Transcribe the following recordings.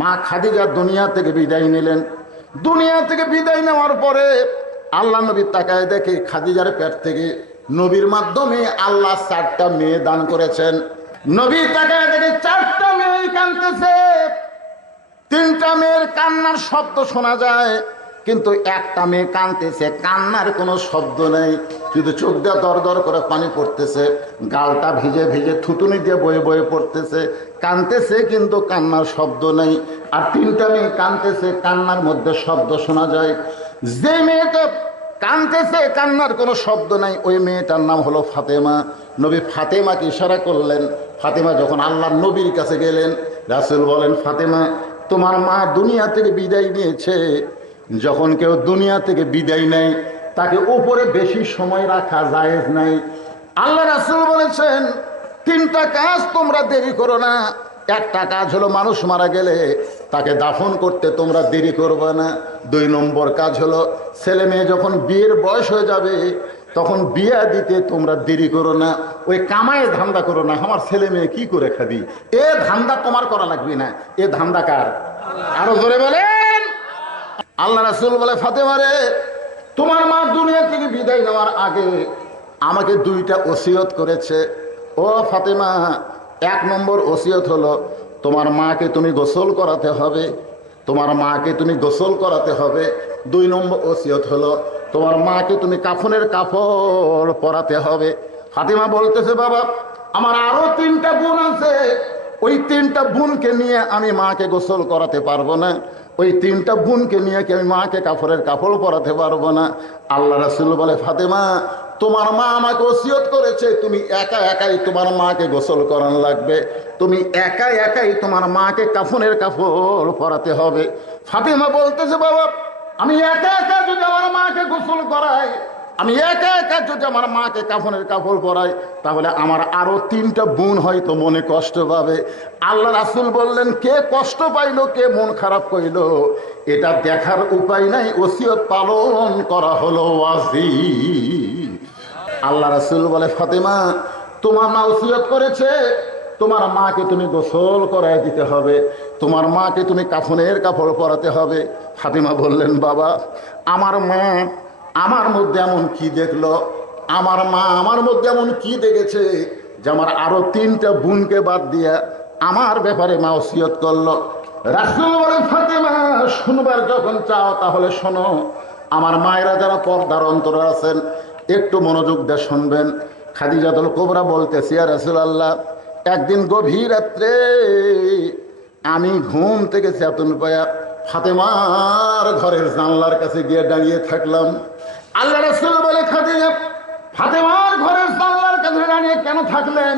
মা খাদিজা দুনিয়া থেকে বিদায় নিলেন। দুনিয়া থেকে বিদায় নেওয়ার পরে আল্লাহ নবী তাকায় দেখে খাদিজার পেট থেকে নবীর মাধ্যমে আল্লাহ 4টা মেয়ে দান করেছেন। নবী তাকায় দেখে 4টা মেয়ে কাঁদতেছে। 3টা মেয়ের কান্নার শব্দ শোনা যায়, কিন্তু একটা মেয়ে কাঁদতেছে, কান্নার কোনো শব্দ নেই, শুধু চোখ দিয়ে দর দর করে পানি পড়তেছে, গালটা ভিজে ভিজে থুতুনি দিয়ে বয়ে বয়ে পড়তেছে, কাঁদতেছে কিন্তু কান্নার শব্দ নেই। আর 3টা মেয়ে কাঁদতেছে, কান্নার মধ্যে শব্দ শোনা যায়। যে মেয়েটা কাঁদতেছে, কান্নার কোনো শব্দ নাই, ওই মেয়েটার নাম হলো ফাতেমা। নবী ফাতেমাকে ইশারা করলেন। ফাতেমা যখন আল্লাহর নবীর কাছে গেলেন, রাসূল বলেন, ফাতেমা তোমার মা দুনিয়া থেকে বিদায় নিয়েছে। যখন কেউ দুনিয়া থেকে বিদায় নেয় তাকে উপরে বেশি সময় রাখা জায়েজ নাই। আল্লাহ রাসূল বলেছেন 3টা কাজ তোমরা দেরি করো না। একটা কাজ হলো মানুষ মারা গেলে তাকে দাফন করতে তোমরা দেরি করবে না। 2 নম্বর কাজ হলো ছেলে মেয়ে যখন বিয়ের বয়স হয়ে যাবে তখন বিয়ে দিতে তোমরা দেরি করো না। ওই কামায় ধান্দা করো না, আমার ছেলে মেয়ে কি করে খাবি, এ ধান্দা তোমার করা লাগবে না। এ ধান্দা কার? আরো জোরে বলেন। আল্লাহ রাসূল বলে, ফাতেমা রে, তোমার মা দুনিয়া থেকে বিদায় নেওয়ার আগে আমাকে 2টা ওসিয়ত করেছে। ও ফাতেমা, 1 নম্বর ওসিয়ত হলো তোমার মাকে তুমি গোসল করাতে হবে, তোমার মাকে তুমি গোসল করাতে হবে। 2 নম্বর ওসিয়ত হলো তোমার মাকে তুমি কাফনের কাপড় পরাতে হবে। ফাতেমা বলতেছে, বাবা আমার আরো 3টা বোন আছে, ওই 3টা বোনকে নিয়ে আমি মাকে গোসল করাতে পারবো না, ওই 3টা বোনকে নিয়ে কি আমি মাকে কাপড়ের কাপড় পরাতে পারবো না। আল্লাহ রাসূল বলে, ফাতেমা তোমার মা আমাকে ওসিয়ত করেছে তুমি একা একাই তোমার মাকে গোসল করানো লাগবে, তুমি একা একাই তোমার মাকে কাফনের কাপড় পরাতে হবে। ফাতেমা বলতেছে, বাবা আমি একা একা যদি আমার মাকে গোসল করাই, আমি একা একা যদি আমার মাকে কাফনের কাপড় পরাই, তাহলে আমার আরো 3টা বোন হয়তো মনে কষ্ট পাবে। আল্লাহ রাসূল বললেন, কে কষ্ট পাইলো, কে মন খারাপ কইলো, এটা দেখার উপায় নাই, ওসিয়ত পালন করা হলো ওয়াজিব। আল্লাহ রাসূল বলে, ফাতেমা তোমার মা ওসিয়ত করেছে তোমার মাকে তুমি গোসল করায় দিতে হবে, তোমার মাকে তুমি কাফনের কাপড় পরাতে হবে। ফাতেমা বললেন, বাবা আমার মা আমার মধ্যে এমন কি দেখলো, আমার মা আমার মধ্যে এমন কি দেখেছে যে আমার আরো 3টা বোনকে বাদ দিয়া আমার ব্যাপারে মা ওসিয়ত করলো। রাসূল বলে, ফাতেমা শুনবার যখন চাও তাহলে শোনো। আমার মায়েরা যারা পর্দার অন্তরে আছেন একটু মনোযোগ দিয়ে শুনবেন। খাদিজাতুল কুবরা বলতেছি, ইয়া রাসূলুল্লাহ, একদিন গভীর রাত্রে আমি ঘুম থেকে চেতন পায়া ফাতেমার ঘরের জানলার কাছে গিয়ে দাঁড়িয়ে থাকলাম। আল্লাহ রাসূল বলে, খাদিজা ফাতেমার ঘরের জানলার কাছে দাঁড়িয়ে কেন থাকলেন?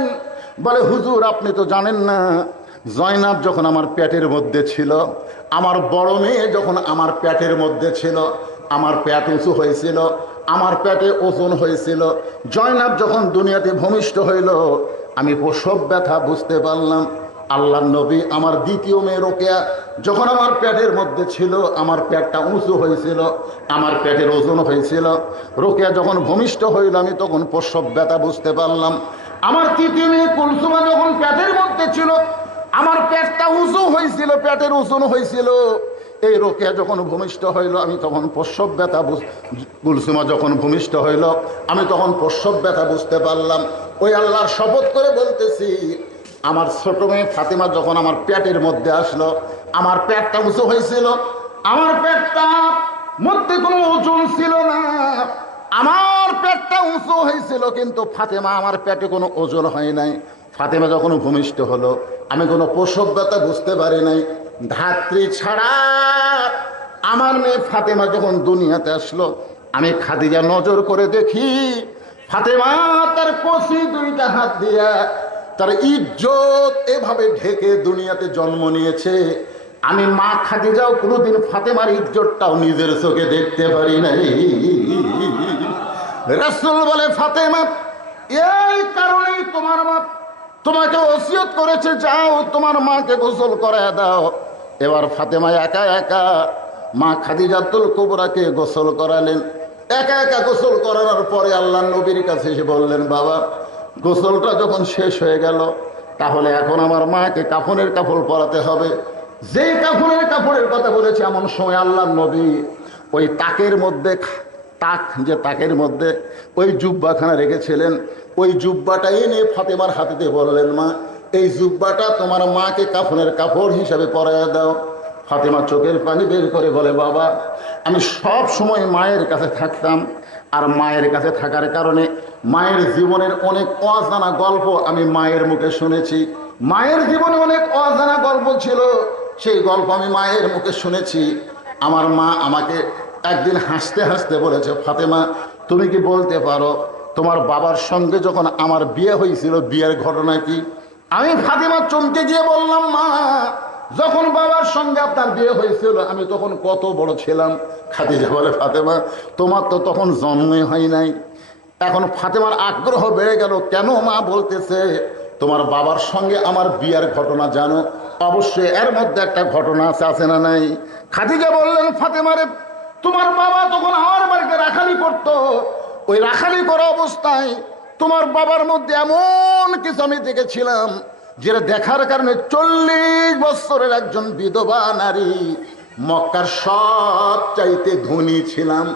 বলে, হুজুর আপনি তো জানেন না, জয়নাব যখন আমার পেটের মধ্যে ছিল, আমার বড় মেয়ে যখন আমার পেটের মধ্যে ছিল, আমার পেট উঁচু হয়েছিল, আমার পেটে ওজন হয়েছিল। জয়নাব যখন দুনিয়াতে ভূমিষ্ঠ হইল আমি প্রসব ব্যথা বুঝতে পারলাম। আল্লাহর নবী আমার দ্বিতীয় মেয়ে রোকেয়া যখন আমার পেটের মধ্যে ছিল, আমার পেটটা উঁচু হয়েছিল, আমার পেটের ওজন হয়েছিল। রোকেয়া যখন ভূমিষ্ঠ হইল আমি তখন প্রসব ব্যথা বুঝতে পারলাম। আমার তৃতীয় মেয়ে কুলসুমা যখন পেটের মধ্যে ছিল, আমার পেটটা উঁচু হয়েছিল, পেটের ওজন হয়েছিল। এই রোকেয়া যখন ভূমিষ্ঠ হইল আমি তখন প্রসব ব্যথা কুলসুমা যখন ভূমিষ্ঠ হইল আমি তখন প্রসব ব্যথা বুঝতে পারলাম। ওই আল্লাহর শপথ করে বলতেছি, আমার ছোট মেয়ে ফাতেমা যখন আমার পেটের মধ্যে আসলো, আমার পেটটা উঁচু হয়েছিল, আমার পেটটা মধ্যে কোনো ওজন ছিল না, আমার পেটটা উঁচু হয়েছিল, কিন্তু ফাতেমা আমার পেটে কোনো ওজন হয় নাই। ফাতেমা যখন ভূমিষ্ঠ হলো আমি কোনো প্রসব ব্যথা বুঝতে পারি নাই। ধাত্রী ছাড়া আমার মেয়ে ফাতেমা যখন দুনিয়াতে আসলো, আমি খাদিজা নজর করে দেখি ফাতেমা তার কচি 2টা হাত দিয়া তার ইজ্জত এভাবে ঢেকে দুনিয়াতে জন্ম নিয়েছে। আমি মা খাদিজাও কোনোদিন ফাতেমার ইজ্জতটাও নিজের চোখে দেখতে পারি নাই। রাসূল বলে, ফাতেমা এই কারণেই তোমার মা তোমাকে ওসিয়ত করেছে, যাও তোমার মাকে গোসল করায় দাও। এবার ফাতেমা একা একা মা খাদিজাতুল কুবরাকে গোসল করালেন। একা একা গোসল করানোর পরে আল্লাহর নবীর কাছে এসে বললেন, বাবা গোসলটা যখন শেষ হয়ে গেল তাহলে এখন আমার মাকে কাফনের কাপড় পরাতে হবে। যেই কাপড়ের কথা বলেছে এমন সময় আল্লাহ নবী ওই তাকের মধ্যে, তাকের মধ্যে ওই জুব্বাখানা রেখেছিলেন, ওই জুব্বাটা এনে ফাতেমার হাতে দিয়ে বললেন, মা এই জুব্বাটা তোমার মাকে কাফনের কাপড় হিসাবে পরাইয়া দাও। ফাতেমা চোখের পানি বের করে বলে, বাবা আমি সব সময় মায়ের কাছে থাকতাম, আর মায়ের কাছে থাকার কারণে মায়ের জীবনের অনেক অজানা গল্প আমি মায়ের মুখে শুনেছি। মায়ের জীবনে অনেক অজানা গল্প ছিল, সেই গল্প আমি মায়ের মুখে শুনেছি। আমার মা আমাকে একদিন হাসতে হাসতে বলেছে, ফাতেমা তুমি কি বলতে পারো তোমার বাবার সঙ্গে যখন আমার বিয়ে হয়েছিল বিয়ের ঘটনা কি? আমি ফাতেমা চমকে গিয়ে বললাম, মা যখন বাবার সঙ্গে আপনার বিয়ে হয়েছিল আমি তখন কত বড় ছিলাম? খাদিজা বলে, ফাতেমা তোমার তো তখন জন্মই হয় নাই। এখন ফাতেমার আগ্রহ বেড়ে গেল, কেন মা বলতেছে তোমার বাবার সঙ্গে আমার বিয়ের ঘটনা জানো? অবশ্যই এর মধ্যে একটা ঘটনা আছে না নাই? খাদিজা বললেন, ফাতেমারে তোমার বাবা তখন আমার বাড়িতে রাখালি করতো, ওই রাখালি করা অবস্থায় তোমার বাবার মধ্যে এমন কিছু আমি দেখেছিলাম যেটা দেখার কারণে 40 বছরের একজন বিধবা নারী, মক্কার সব চাইতে ধনী ছিলাম,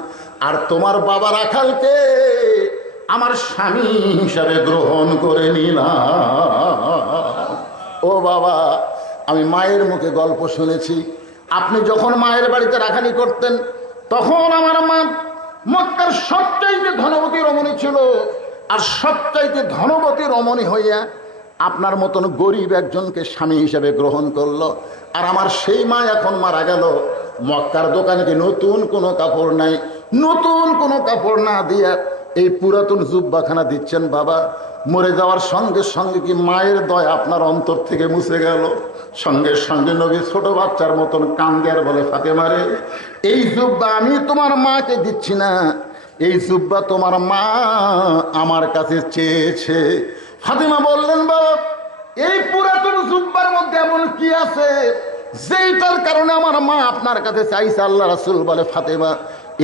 আর তোমার বাবা রাখালকে আমার স্বামী হিসাবে গ্রহণ করে নিলাম। ও বাবা, আমি মায়ের মুখে গল্প শুনেছি, আপনি যখন মায়ের বাড়িতে রাখালি করতেন তখন আমার মা মক্কার সবচাইতে ধনবতী রমণী ছিল, আর সবচাইতে ধনবতী রমণী হইয়া আপনার মতন গরিব একজনকে স্বামী হিসেবে গ্রহণ করলো। আর আমার সেই মা এখন মারা গেল, মক্কার দোকানে কি নতুন কোনো কাপড় নাই, নতুন কোনো কাপড় না দিয়া এই পুরাতন জুব্বাখানা দিচ্ছেন বাবা। মরে যাওয়ার সঙ্গে সঙ্গে কি মায়ের দয়া আপনার অন্তর থেকে মুছে গেল? সঙ্গে সঙ্গে নবী ছোট বাচ্চার মতন কান্দে আর বলে, ফাতেমারে এই জুব্বা আমি তোমার মাকে দিচ্ছি না, এই জুব্বা তোমার মা আমার কাছে চেয়েছে। ফাতেমা বললেন, বাবা এই পুরাতন জুব্বার মধ্যে এমন কি আছে যেটার কারণে আমার মা আপনার কাছে চাইছে? আল্লাহ রাসূল বলে, ফাতেমা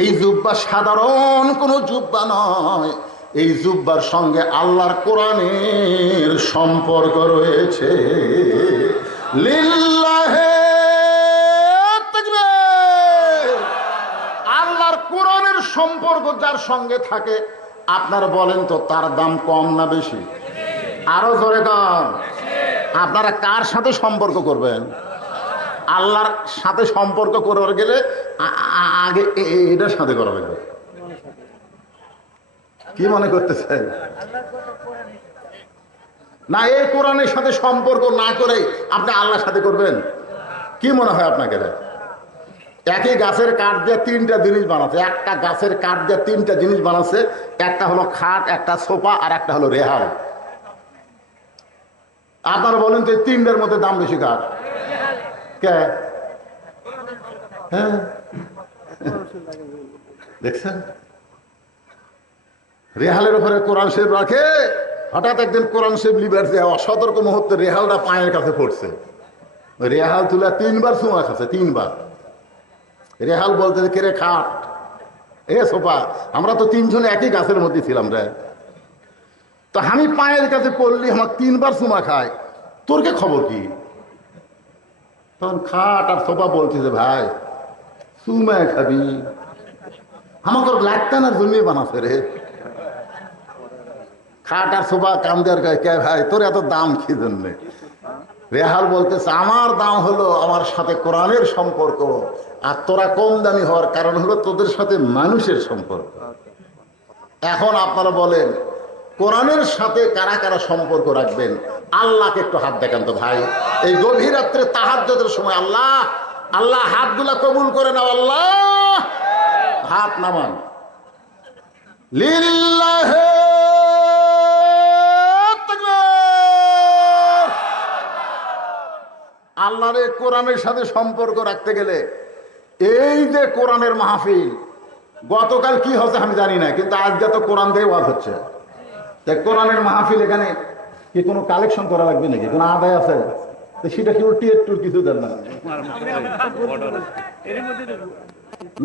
এই জুব্বা সাধারণ কোনো জুব্বা নয়, এই জুব্বার সঙ্গে আল্লাহর কোরআনের সম্পর্ক রয়েছে। লিল্লাহে তাকবীর। আল্লাহর কোরআনের সম্পর্ক যার সঙ্গে থাকে, আপনারা বলেন তো তার দাম কম না বেশি? আরো জোরে কম। আপনারা কার সাথে সম্পর্ক করবেন? আল্লাহর সাথে সম্পর্ক করবার গেলে আগে এটার সাথে করা লাগবে। কি মনে করতেছেন? না, এই কোরআনের সাথে সম্পর্ক না করে আপনি আল্লাহর সাথে করবেন? কি মনে হয় আপনাকে? একই গাছের কাঠ দিয়ে 3টা জিনিস বানাচ্ছে, একটা গাছের কাঠ দিয়ে 3টা জিনিস বানাচ্ছে, একটা হলো খাট, একটা সোফা, আর একটা হলো রেহাল। আপনারা বলেন যে 3টার মধ্যে দাম বেশি কার? কে? হ্যাঁ, দেখছেন রেহালের উপরে কোরআন শরীফ রাখে। হঠাৎ একদিন কোরআন শরীফ লিবার যে অসতর্ক মুহূর্তে রেহালটা পায়ের কাছে পড়ছে, রেহাল তুলে 3বার চুমা খাচ্ছে, 3বার। রেহাল বলতে কে রে খাট, এ সোফা, আমরা তো 3জনে একই গাছের মধ্যে ছিলাম রে, তো আমি পায়ের কাছে পড়লি আমার 3বার চুমা খায়, তোর কে খবর কি? তখন খাট আর সোফা বলতেছে, ভাই চুমা খাবি, আমাকে লাগতানার জন্য বানাচ্ছে রে। খাট আর সোফা কাম দেওয়ার কে ভাই, তোর এত দাম কি জন্যে? রেহাল বলতেছে, আমার দাম হলো আমার সাথে কোরআনের সম্পর্ক, আর তোরা কম দামি হওয়ার কারণ হলো তোদের সাথে মানুষের সম্পর্ক। এখন আপনারা বলেন কোরআনের সাথে কারা কারা সম্পর্ক রাখবেন? আল্লাহকে একটু হাত দেখান তো ভাই। এই গভীর রাত্রে তাহাজ্জুদের সময় আল্লাহ আল্লাহ হাতগুলা কবুল করে নাও, আল্লাহ হাত নামান। লিল্লাহে তাকবীর। আল্লাহর কোরআনের সাথে সম্পর্ক রাখতে গেলে এই যে কোরআনের মাহফিল, গতকাল কি হচ্ছে আমি জানি না, কিন্তু আজকে তো কোরআন দিয়ে ওয়াজ হচ্ছে। কোরআনের মাহফিল, এখানে কি কোনো কালেকশন করা লাগবে নাকি? কোনো আদায় আছে? সেটা কেউ টিয়ার টুর কিছু দেন না,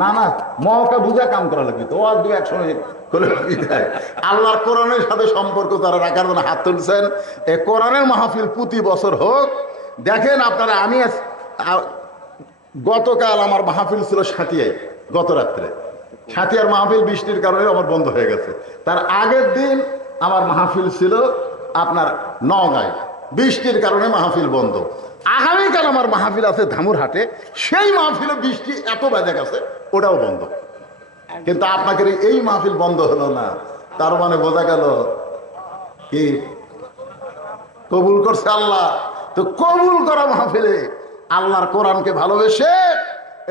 না না, মহকা বুঝা কাম করা লাগবে তো। ওয়াজ দু একসময় করে আল্লাহর কোরআনের সাথে সম্পর্ক তারা রাখার জন্য হাত তুলছেন। এই কোরআনের মাহফিল প্রতি বছর হোক। দেখেন আপনারা, আমি গতকাল আমার মাহফিল ছিল সাঁতিয়ায়, গত রাত্রে সাঁতিয়ার মাহফিল বৃষ্টির কারণে আমার বন্ধ হয়ে গেছে। তার আগের দিন আমার মাহফিল ছিল আপনার নওগাঁয়, বৃষ্টির কারণে মাহফিল বন্ধ। আগামীকাল আমার মাহফিল আছে ধামুরহাটে, সেই মাহফিলে বৃষ্টি এত বেজে গেছে, ওটাও বন্ধ। কিন্তু আপনাকে এই মাহফিল বন্ধ হলো না, তার মানে বোঝা গেল কি কবুল করছে আল্লাহ। তো কবুল করা মাহফিলে আল্লাহর কোরআনকে ভালোবেসে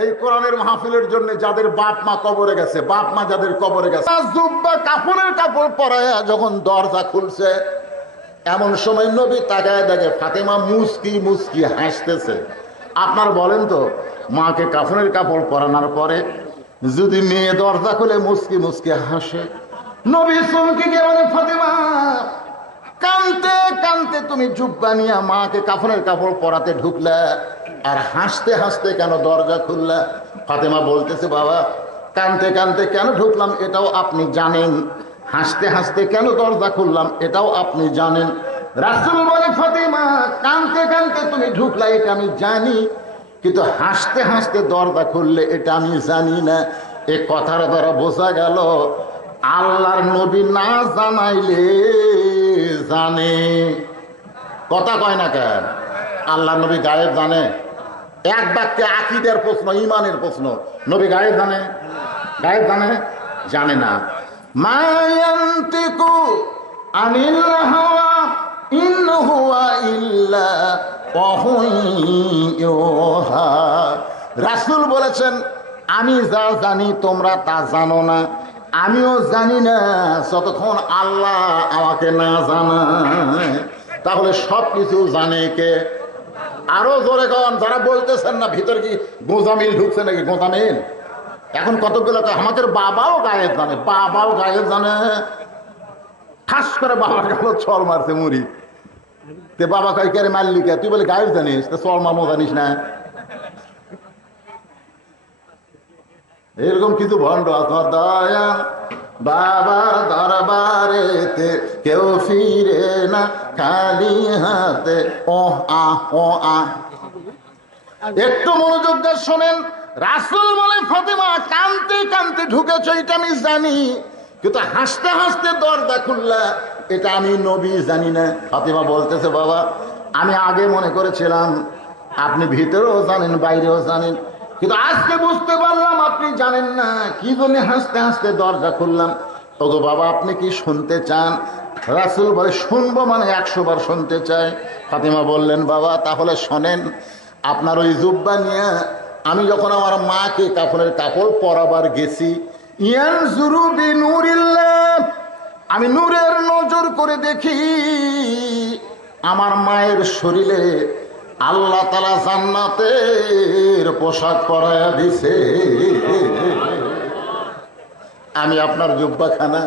এই কোরআনের মাহফিলের জন্য যাদের বাপ মা কবরে গেছে, বাপ মা যাদের কবরে গেছে, জুব্বা কাপড়ের কাপড় পরায়া যখন দরজা খুলছে, এমন সময় নবী তাকায় দেখে ফাতেমা মুস্কি মুস্কি হাসতেছে। আপনার বলেন তো, মাকে কাফনের কাপড় পরানোর পরে যদি মেয়ে দরজা খুলে মুস্কি মুস্কি হাসে, নবী চমকে গিয়ে বলে, ফাতেমা কানতে কানতে তুমি জুব্বা নিয়ে মাকে কাফনের কাপড় পরাতে ঢুকলা, আর হাসতে হাসতে কেন দরজা খুললা? ফাতেমা বলতেছে, বাবা কানতে কানতে কেন ঢুকলাম এটাও আপনি জানেন, হাসতে হাসতে কেন দরজা খুললাম এটাও আপনি জানেন। রাসূল বলে, ফাতেমা কানতে কানতে তুমি ঢুকলা এটা আমি জানি, কিন্তু হাসতে হাসতে দরজা খুললে এটা আমি জানি না। এ কথার দ্বারা বোঝা গেল আল্লাহর নবী না জানাইলে জানে। কথা কয় না কেন? আল্লাহর নবী গায়েব জানে? এক বাক্যে আকীদার প্রশ্ন, ঈমানের প্রশ্ন, নবী গায়েব জানে? গায়েব জানে? জানে না। মা ইয়ানতিকু আনিল হাওয়া ইন হুয়া ইল্লা ওয়াহয়ুহা। রাসূল বলেছেন, আমি যা জানি তোমরা তা জানো না, আমিও জানি না যতক্ষণ আল্লাহ আমাকে না জানায়। তাহলে সব কিছু জানে কে? আরো জোরে কন, যারা বলতেছেন না ভিতর কি গোজামিল ঢুকছে নাকি? গোজামিল এখন কতগুলো আমাদের বাবাও গায়েব জানে, বাবাও গায়েব জানে। ঠাস করে বাবার কাছে ছল মারছে মুড়ি, তে বাবা কয় কে রে মাল্লিকা, তুই বলে গায়েব জানিস, তো ছল মারমো জানিস না? এরকম কিছু ভণ্ড আপনার দয়া বাবার দরবারেতে কেউ ফিরে না খালি হাতে। ও আ ও আ, একটু মনোযোগ দিয়ে শোনেন। রাসূল বলে, ফাতেমা কানতে কানতে ঢুকেছো এটা আমি জানি, কিন্তু হাসতে হাসতে দরজা খুললা এটা আমি নবী জানি না। ফাতেমা বলতেছে, বাবা আমি আগে মনে করেছিলাম আপনি ভিতরেও জানেন বাইরেও জানেন, কিন্তু আজকে বুঝতে পারলাম আপনি জানেন না, কি জন্য হাসতে হাসতে দরজা খুললাম। ওগো বাবা আপনি কি শুনতে চান? রাসূল বলে, শুনবো মানে 100 বার শুনতে চাই। ফাতেমা বললেন, বাবা তাহলে শোনেন, আপনার ওই জুব্বা নিয়ে আমি যখন আমার মাকে কাফনের কাপড় পরাবার গেছি, ইয়ানজুরু বিনুরিল্লাহ, আমি নূরের নজর করে দেখি আমার মায়ের শরীরে আল্লাহ তাআলা জান্নাতের পোশাক পরায়া দিছে। আমি আপনার জুব্বাখানা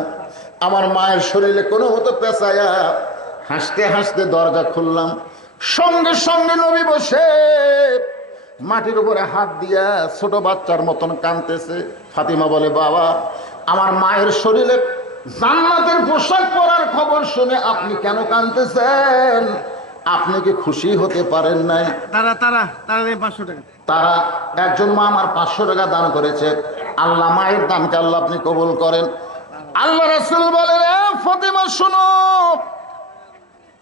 আমার মায়ের শরীরে কোনো মতো পেঁচায়া হাসতে হাসতে দরজা খুললাম, সঙ্গে সঙ্গে নবী বসে মাটির উপরে হাত দিয়া ছোট বাচ্চার মতন কাঁদতেছে। ফাতিমা বলে, বাবা আমার মায়ের শরীরে জান্নাতের পোশাক পরার খবর শুনে আপনি কেন কাঁদতেছেন? আপনি কি খুশি হতে পারেন নাই? তারা একজন মা আমার 500 টাকা দান করেছে। আল্লাহ মায়ের দানকে আল্লাহ আপনি কবুল করেন। আল্লাহ রাসূল বলেন, ফাতিমা শোনো,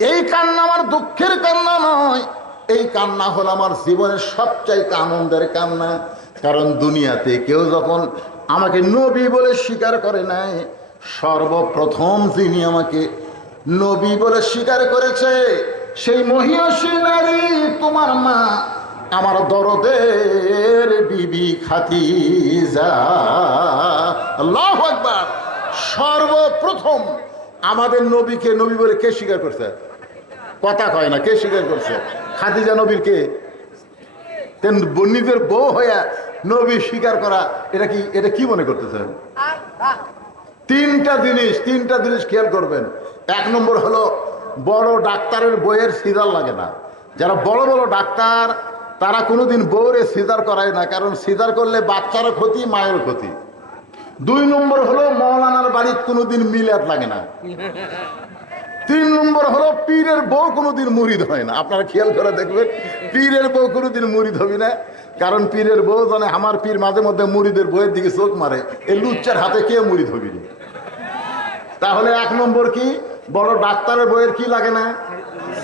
এই কান্না আমার দুঃখের কান্না নয়, এই কান্না হলো আমার জীবনের সবচাইতে আনন্দের কান্না। কারণ দুনিয়াতে কেউ যখন আমাকে নবী বলে স্বীকার করে নাই, সর্বপ্রথম যিনি আমাকে নবী বলে স্বীকার করেছে সেই মহিয়সী নারী তোমার মা, আমার দরদের বিবি খাদিজা। আল্লাহু আকবার। সর্বপ্রথম আমাদের নবীকে নবী বলে কে স্বীকার করছে? কথা কয় না, কে স্বীকার করছে? খাদিজা নবীর কে? নিজের বউ হইয়া নবী স্বীকার করা, এটা কি মনে করতেছেন? তিনটা জিনিস খেয়াল করবেন। 1 নম্বর হলো, বড় ডাক্তারের বইয়ের সিজার লাগে না। যারা বড় বড় ডাক্তার তারা কোনোদিন বউরে সিজার করায় না, কারণ সিজার করলে বাচ্চারও ক্ষতি, মায়ের ক্ষতি। 2 নম্বর হলো, মৌলানার বাড়ির কোনোদিন মিলাদ লাগে না। 3 নম্বর হলো পীরের বউ কোনোদিন মুরিদ হয় না। আপনারা খেয়াল করে দেখবেন, পীরের বউ কোনোদিন মুরিদ হবে না। কারণ পীরের বউ জানে আমার পীর মাঝে মধ্যে মুরিদের বউয়ের দিকে চোখ মারে, এই লুচ্চার হাতে কে মুরিদ হবি। তাহলে 1 নম্বর কি, বড় ডাক্তারের বইয়ের কি লাগে না,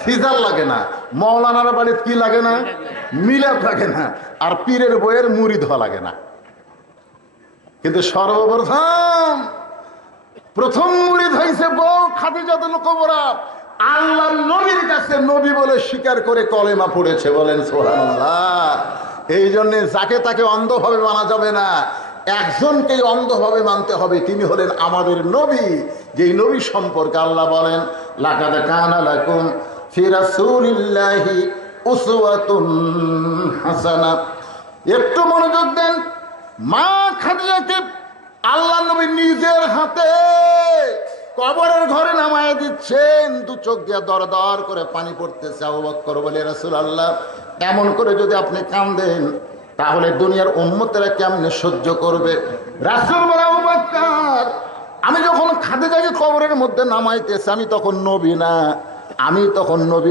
সিজার লাগে না। মৌলানার বাড়ির কি লাগে না, মিলাদ লাগে না। আর পীরের বইয়ের মুরিদ হওয়া লাগে না। কিন্তু প্রথম মুরিদ হয়েছে বউ খাদিজাতুল কুবরা। আল্লাহর নবীর কাছে নবী বলে স্বীকার করে কলেমা পড়েছে, বলেন সুবহানাল্লাহ। এই জন্য যাকে তাকে অন্ধভাবে মানা যাবে না, একজনকেই অন্ধভাবে মানতে হবে, তিনি হলেন আমাদের নবী। যেই নবী সম্পর্কে আল্লাহ বলেন লাকাদ কানা লাকুম ফি রাসূলিল্লাহি উসওয়াতুন হাসানা। একটু মনোযোগ দেন, মা খাদিজাকে আল্লাহ নবী নিজের হাতে কবরের ঘরে নামায় দিচ্ছেন, 2 চোখ দিয়ে দর দর করে পানি পড়তেছে। আবু বকর বলে রাসূলুল্লাহ, এমন করে যদি আপনি কাঁদেন তাহলে দুনিয়ার উম্মতেরা কেমনে সহ্য করবে। রাসূল বলে আবু বকর, আমি যখন খাদিজাকে কবরের মধ্যে নামাইতেছি আমি তখন নবী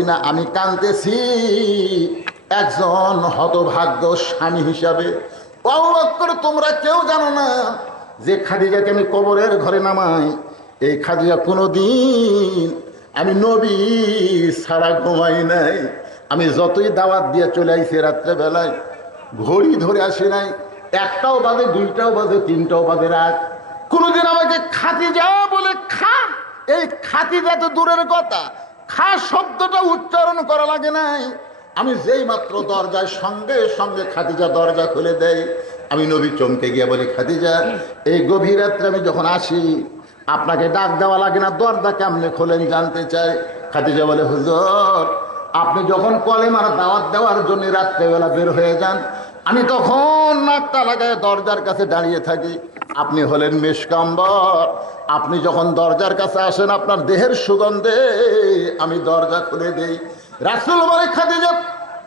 না, আমি কাঁদতেছি একজন হতভাগ্য স্বামী হিসাবে। আবু বকর, তোমরা কেউ জানো না যে খাদিজাকে আমি কবরের ঘরে নামাই, এই খাদিজা কোনোদিন আমি নবী ছাড়া ঘুমাই নাই। আমি যতই দাওয়াত দিয়ে চলে আইছি রাত্রেবেলায়, ঘড়ি ধরে আসি নাই, 1টাও বাজে, 2টাও বাজে, 3টাও বাজে রাত, কোনোদিন আমাকে খাদিজা বলে খা, এই খাদিজা তো দূরের কথা, খা শব্দটা উচ্চারণ করা লাগে নাই। আমি যেই মাত্র দরজায় সঙ্গে সঙ্গে খাদিজা দরজা খুলে দেয়, আমি নবী চমকে গিয়ে বলি, খাদিজা এই গভীর রাত্রে আমি যখন আসি আপনাকে ডাক দেওয়া লাগে না, দরজা কেমনে খোলেন জানতে চাই। খাদিজা বলে, হুজুর আপনি যখন কলেমার দাওয়াত দেওয়ার জন্য রাত্রেবেলা বের হয়ে যান, আমি তখন নাকটা লাগায় দরজার কাছে দাঁড়িয়ে থাকি। আপনি হলেন মেশকাম্বর, আপনি যখন দরজার কাছে আসেন আপনার দেহের সুগন্ধে আমি দরজা খুলে দেই। রাসূল বলে, খাদিজা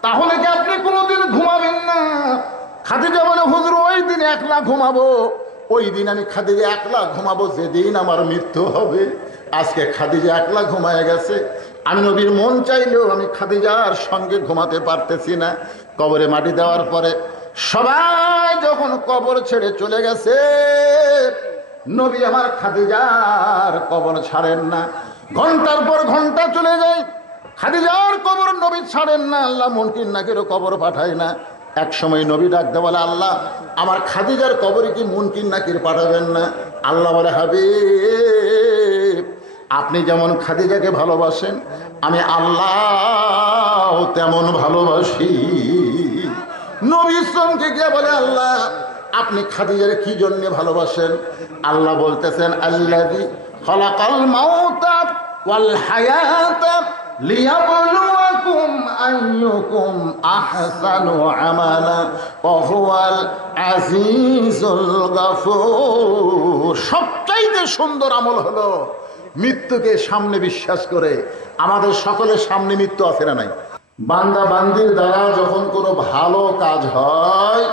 তাহলে কি আপনি কোনোদিন ঘুমাবেন না? খাদিজা বলে, হুজুর ওই দিন একলা ঘুমাবো, ওই দিন আমি খাদিজা একলা ঘুমাবো যেদিন আমার মৃত্যু হবে। আজকে খাদিজা একলা ঘুমায় গেছে, আমি নবীর মন চাইলেও আমি খাদিজার সঙ্গে ঘুমাতে পারতেছি না। কবরে মাটি দেওয়ার পরে সবাই যখন কবর ছেড়ে চলে গেছে, নবী আমার খাদিজার কবর ছাড়েন না। ঘন্টার পর ঘন্টা চলে যায়, খাদিজার কবর নবী ছাড়েন না। আল্লাহ মুনকির নাকিরও কবর পাঠায় না। এক সময় নবী ডাকতে বলে, আল্লাহ আমার খাদিজার কবরে কি মুনকির নাকির পাঠাবেন না? আল্লাহ বলে, হাবিব আপনি যেমন খাদিজাকে ভালোবাসেন আমি আল্লাহ তেমন ভালোবাসি। নবী চমকে গিয়ে বলে, আল্লাহ আপনি খাদিজার কি জন্য ভালোবাসেন? আল্লাহ বলতেছেন, আল্লাযী খালাকাল মাউতা ওয়াল হায়াতা লিয়াবলুয়াকুম আইয়ুকুম আহসানু আমালা ওয়া হুয়াল আজিজুল গাফুর। সবচাইতে সুন্দর আমল হলো মৃত্যুকে সামনে বিশ্বাস করে। আমাদের সকলের সামনে মৃত্যু আছে না নাই? বান্দা বান্দির দ্বারা যখন কোনো ভালো কাজ হয়,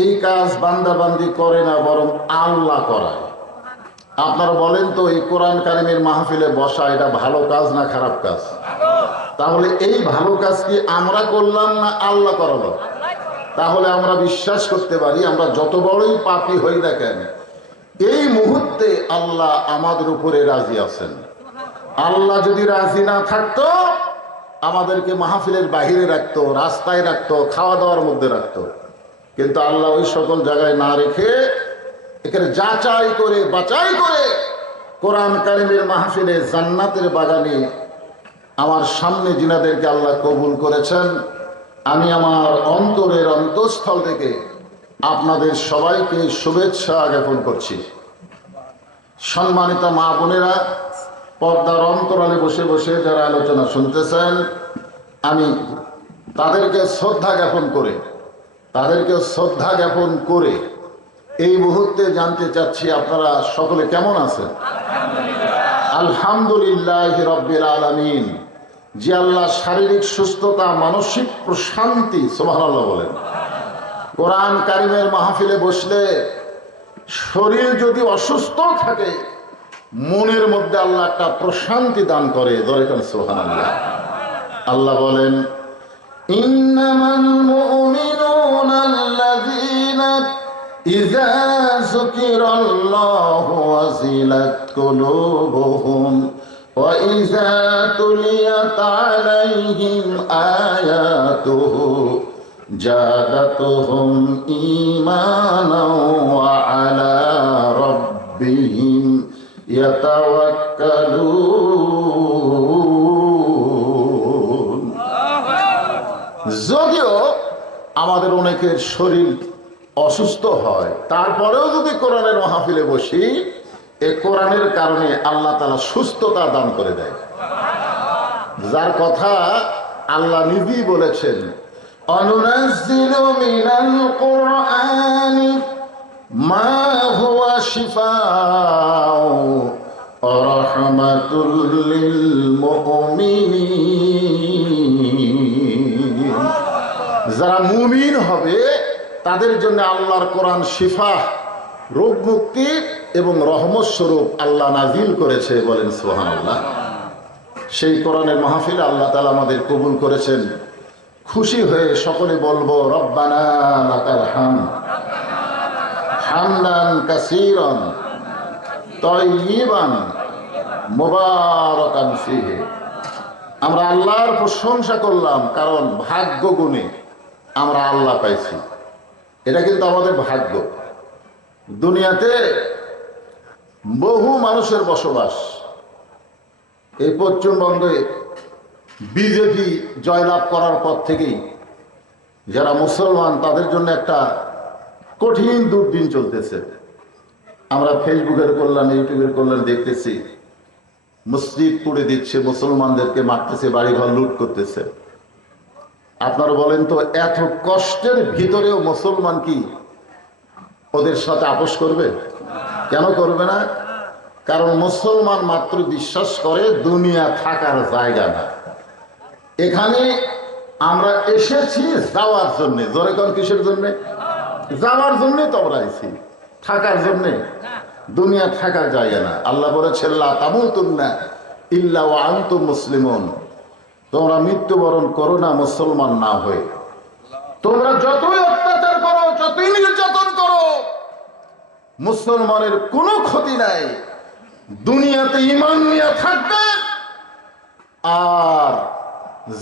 এই কাজ বান্দা বান্দি করে না, বরং আল্লাহ করায়। আপনারা বলেন তো, এই কোরআন কারিমের মাহফিলে বসা এটা ভালো কাজ না খারাপ কাজ? তাহলে এই ভালো কাজ কি আমরা করলাম না আল্লাহ করালো? তাহলে আমরা বিশ্বাস করতে পারি আমরা যত বড়ই পাপী হই না কেন, এই মুহূর্তে আল্লাহ আমাদের উপরে রাজি আছেন। আল্লাহ যদি রাজি না থাকতো আমাদেরকে মাহফিলের বাহিরে রাখতো, রাস্তায় রাখতো, খাওয়া দাওয়ার মধ্যে রাখতো। কিন্তু আল্লাহ ওই সকল জায়গায় না রেখে এখানে যাচাই করে বাছাই করে কোরআন কারিমের মাহফিলে জান্নাতের বাগানে আমার সামনে জিনাদেরকে আল্লাহ কবুল করেছেন। আমি আমার অন্তরের অন্তঃস্থল থেকে আপনাদের সবাইকে শুভেচ্ছা জ্ঞাপন করছি। সম্মানিত মা বোনেরা, পর্দার অন্তরালে বসে বসে যারা আলোচনা শুনতেছেন, আমি তাদেরকে শ্রদ্ধা জ্ঞাপন করে এই মুহূর্তে জানতে চাচ্ছি আপনারা সকলে কেমন আছেন? আলহামদুলিল্লাহ রাব্বিল আলামিন। যে আল্লাহ শারীরিক সুস্থতা, মানসিক প্রশান্তি, সুবহানাল্লাহ বলেন। কোরআন কারিমের মাহফিলে বসলে শরীর যদি অসুস্থ থাকে মনের মধ্যে আল্লাহ একটা প্রশান্তি দান করে। দরকার সুবহানাল্লাহ। আল্লাহ বলেন, ইন্নামাল মুমিনুনা আল্লাযীনা ইযা যুকিরাল্লাহু ওয়াজিলাত কুলুবুহুম ওয়া ইযা তুলিয়াত আলাইহিম আয়াতুহু জাদাতুহুম ঈমানাও ওয়া আলা রাব্বিহিম ইয়াতাওয়াক্কালুন। যদিও আমাদের অনেকের শরীর অসুস্থ হয়, তারপরেও যদি কোরআনের মাহফিলে বসি, এই কোরআনের কারণে আল্লাহ তাআলা সুস্থতা দান করে দেয়। যার কথা আল্লাহ নিজেই বলেছেন, অনুনাজ্জিলু মিনাল কুরআনি মা হুয়া শিফাউ ওয়া রাহমাতুল লিল মুমিনিন। যারা মুমিন হবে তাদের জন্য আল্লাহর কোরআন শিফা, রোগ মুক্তি এবং রহমত স্বরূপ আল্লাহ নাজিল করেছে। বলেন সুবহানাল্লাহ। সেই কোরআনের মাহফিল আল্লাহ তাআলা আমাদের কবুল করেছেন। খুশি হয়ে সকলে বলবো, রব্বানা লাকাল হামদ হামদান কাসীরান তাইয়িবান মুবারাকান ফীহি। আমরা আল্লাহর প্রশংসা করলাম, কারণ ভাগ্য গুণে আমরা আল্লাহ পাইছি। এটা কিন্তু আমাদের ভাগ্য। দুনিয়াতে বহু মানুষের বসবাস। এই পশ্চিমবঙ্গে বিজেপি জয়লাভ করার পর থেকেই যারা মুসলমান তাদের জন্য একটা কঠিন দুর্দিন চলতেছে। আমরা ফেসবুকের কল্যাণ, ইউটিউবের কল্যাণ দেখতেছি, মসজিদ পুড়ে দিচ্ছে, মুসলমানদেরকে মারতেছে, বাড়িঘর লুট করতেছে। আপনারা বলেন তো, এত কষ্টের ভিতরেও মুসলমান কি ওদের সাথে আপোষ করবে? কেন করবে না? কারণ মুসলমান মাত্র বিশ্বাস করে দুনিয়া থাকার জায়গা না। এখানে আমরা এসেছি যাওয়ার জন্যে। জোরে কোন কিসের জন্যে? যাওয়ার জন্যে তো আমরা এসেছি, থাকার জন্যে। দুনিয়া থাকার জায়গা না। আল্লাহ বলেছেন, লা তামুতুন্না ইল্লা ওয়া আনতুম মুসলিমুন। তোমরা মৃত্যুবরণ করো না মুসলমান না হয়ে। তোমরা যতই অত্যাচার করো, যতই নির্যাতন করো, মুসলমানের কোনো ক্ষতি নাই। দুনিয়াতে ঈমান নিয়ে থাকবে আর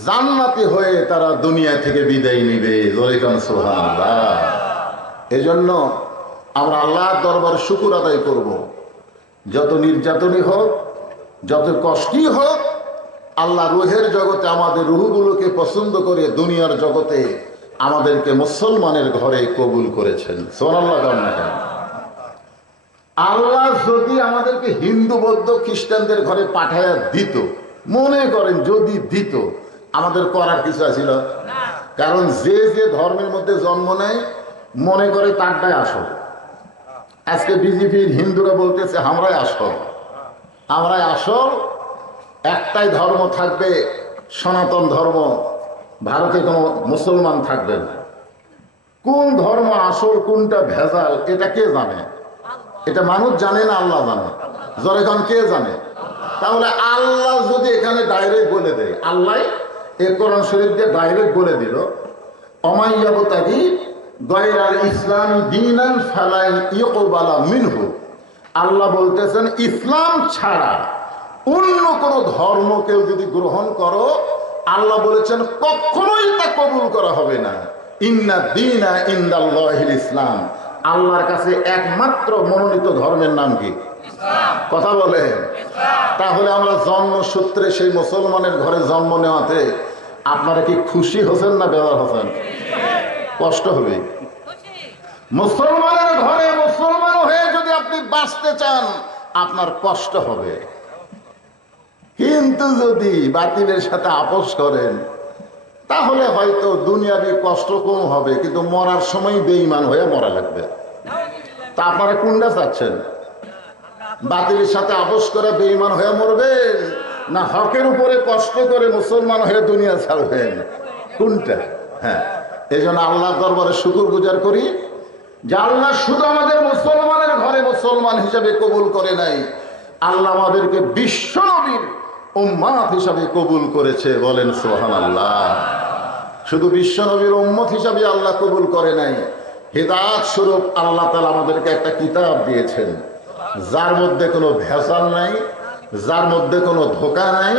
জান্নাতি হয়ে তারা দুনিয়া থেকে বিদায় নিবে। জোরে কোন সুবহানাল্লাহ। এজন্য আমরা আল্লাহর দরবারে শুকর আদায় করব। যত নির্যাতনই হোক, যত কষ্টই হোক, আল্লাহ রুহের জগতে আমাদের রুহগুলোকে পছন্দ করে দুনিয়ার জগতে আমাদেরকে মুসলমানের ঘরে কবুল করেছেন। সুবহানাল্লাহ। আল্লাহ যদি আমাদেরকে হিন্দু, বৌদ্ধ, খ্রিস্টানদের ঘরে পাঠায়া দিত, মনে করেন যদি দিত, আমাদের করার কিছু আছিল? কারণ যে যে ধর্মের মধ্যে জন্ম নেয় মনে করে তারটাই আসল। আজকে বিজেপির হিন্দুরা বলতেছে আমরাই আসল, আমরাই আসল। একটাই ধর্ম থাকবে, সনাতন ধর্ম। ভারতে কোনো মুসলমান থাকবে না। কোন ধর্ম আসল, কোনটা ভেজাল, এটা কে জানে? এটা মানুষ জানে না, আল্লাহ জানে। জোরে কোন কে জানে? তাহলে আল্লাহ যদি এখানে ডাইরেক্ট বলে দেয়, আল্লাহ এই কোরআন শরীফ দিয়ে ডাইরেক্ট বলে দিল, অমাইয়াবতাগি গায়রাল ইসলাম দীনান ফালাই ইউকবালা মিনহু। আল্লাহ বলতেছেন, ইসলাম ছাড়া অন্য কোন ধর্ম কেউ যদি গ্রহণ করো, আল্লাহ বলেছেন কখনোই তা কবুল করা হবে না। ইন্না দীনা ইনদাল্লাহিল ইসলাম। আল্লাহর কাছে একমাত্র মনোনীত ধর্মের নাম কি? কথা বলে। তাহলে আমরা জন্মসূত্রে সেই মুসলমানের ঘরে জন্ম নেওয়াতে আপনারা কি খুশি হচ্ছেন না বেজার হচ্ছেন? কষ্ট হবে। মুসলমানের ঘরে মুসলমান হয়ে যদি আপনি বাঁচতে চান, আপনার কষ্ট হবে। কিন্তু যদি বাতিলের সাথে আপোষ করেন, তাহলে হয়তো দুনিয়াবি কষ্ট কম হবে, কিন্তু মরার সময় বেঈমান হয়ে মরা লাগবে। তা আপনারা কোনটা চাচ্ছেন? বাতিলের সাথে আপোষ করে বেঈমান হয়ে মরবেন, না হকের উপরে কষ্ট করে মুসলমান হয়ে দুনিয়া ছাড়বেন? কোনটা? হ্যাঁ, এই জন্য আল্লাহর দরবারে শুকর গুজার করি যে আল্লাহ শুধু আমাদের মুসলমানের ঘরে মুসলমান হিসেবে কবুল করে নাই, আল্লাহ আমাদেরকে বিশ্ব নবীর উম্মত হিসাবে কবুল করেছে, বলেন সুবহানাল্লাহ। শুধু বিশ্ব নবীর উম্মত হিসাবে আল্লাহ কবুল করে নাই, হিদায়াত স্বরূপ আল্লাহ তাআলা আমাদেরকে একটা কিতাব দিয়েছেন, যার মধ্যে কোনো ভেজাল নাই, যার মধ্যে কোনো ধোঁকা নাই,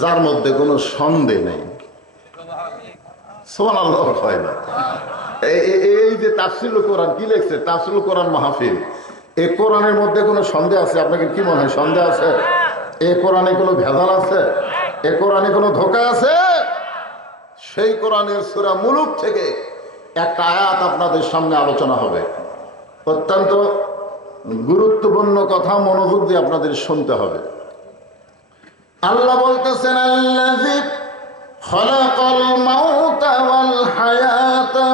যার মধ্যে কোনো সন্দেহ নেই। সুবহানাল্লাহ। হয় না? এই যে তাফসীরুল কোরআন কি লিখছে, তাফসীরুল কোরআন মাহফিল, এই কোরআনের মধ্যে কোনো সন্দেহ আছে? আপনাকে কি মনে হয় সন্দেহ আছে? এই কোরআনে কোনো ভেজাল আছে? এই কোরআনে কোনো ধোঁকা আছে? সেই কোরআনের সূরা মুলুক থেকে একটা আয়াত আপনাদের সামনে আলোচনা হবে। অত্যন্ত গুরুত্বপূর্ণ কথা, মনোযোগ দিয়ে আপনাদের শুনতে হবে। আল্লাহ বলতেছেন, আল্লাযী খালাকাল মাউতা ওয়াল হায়াতা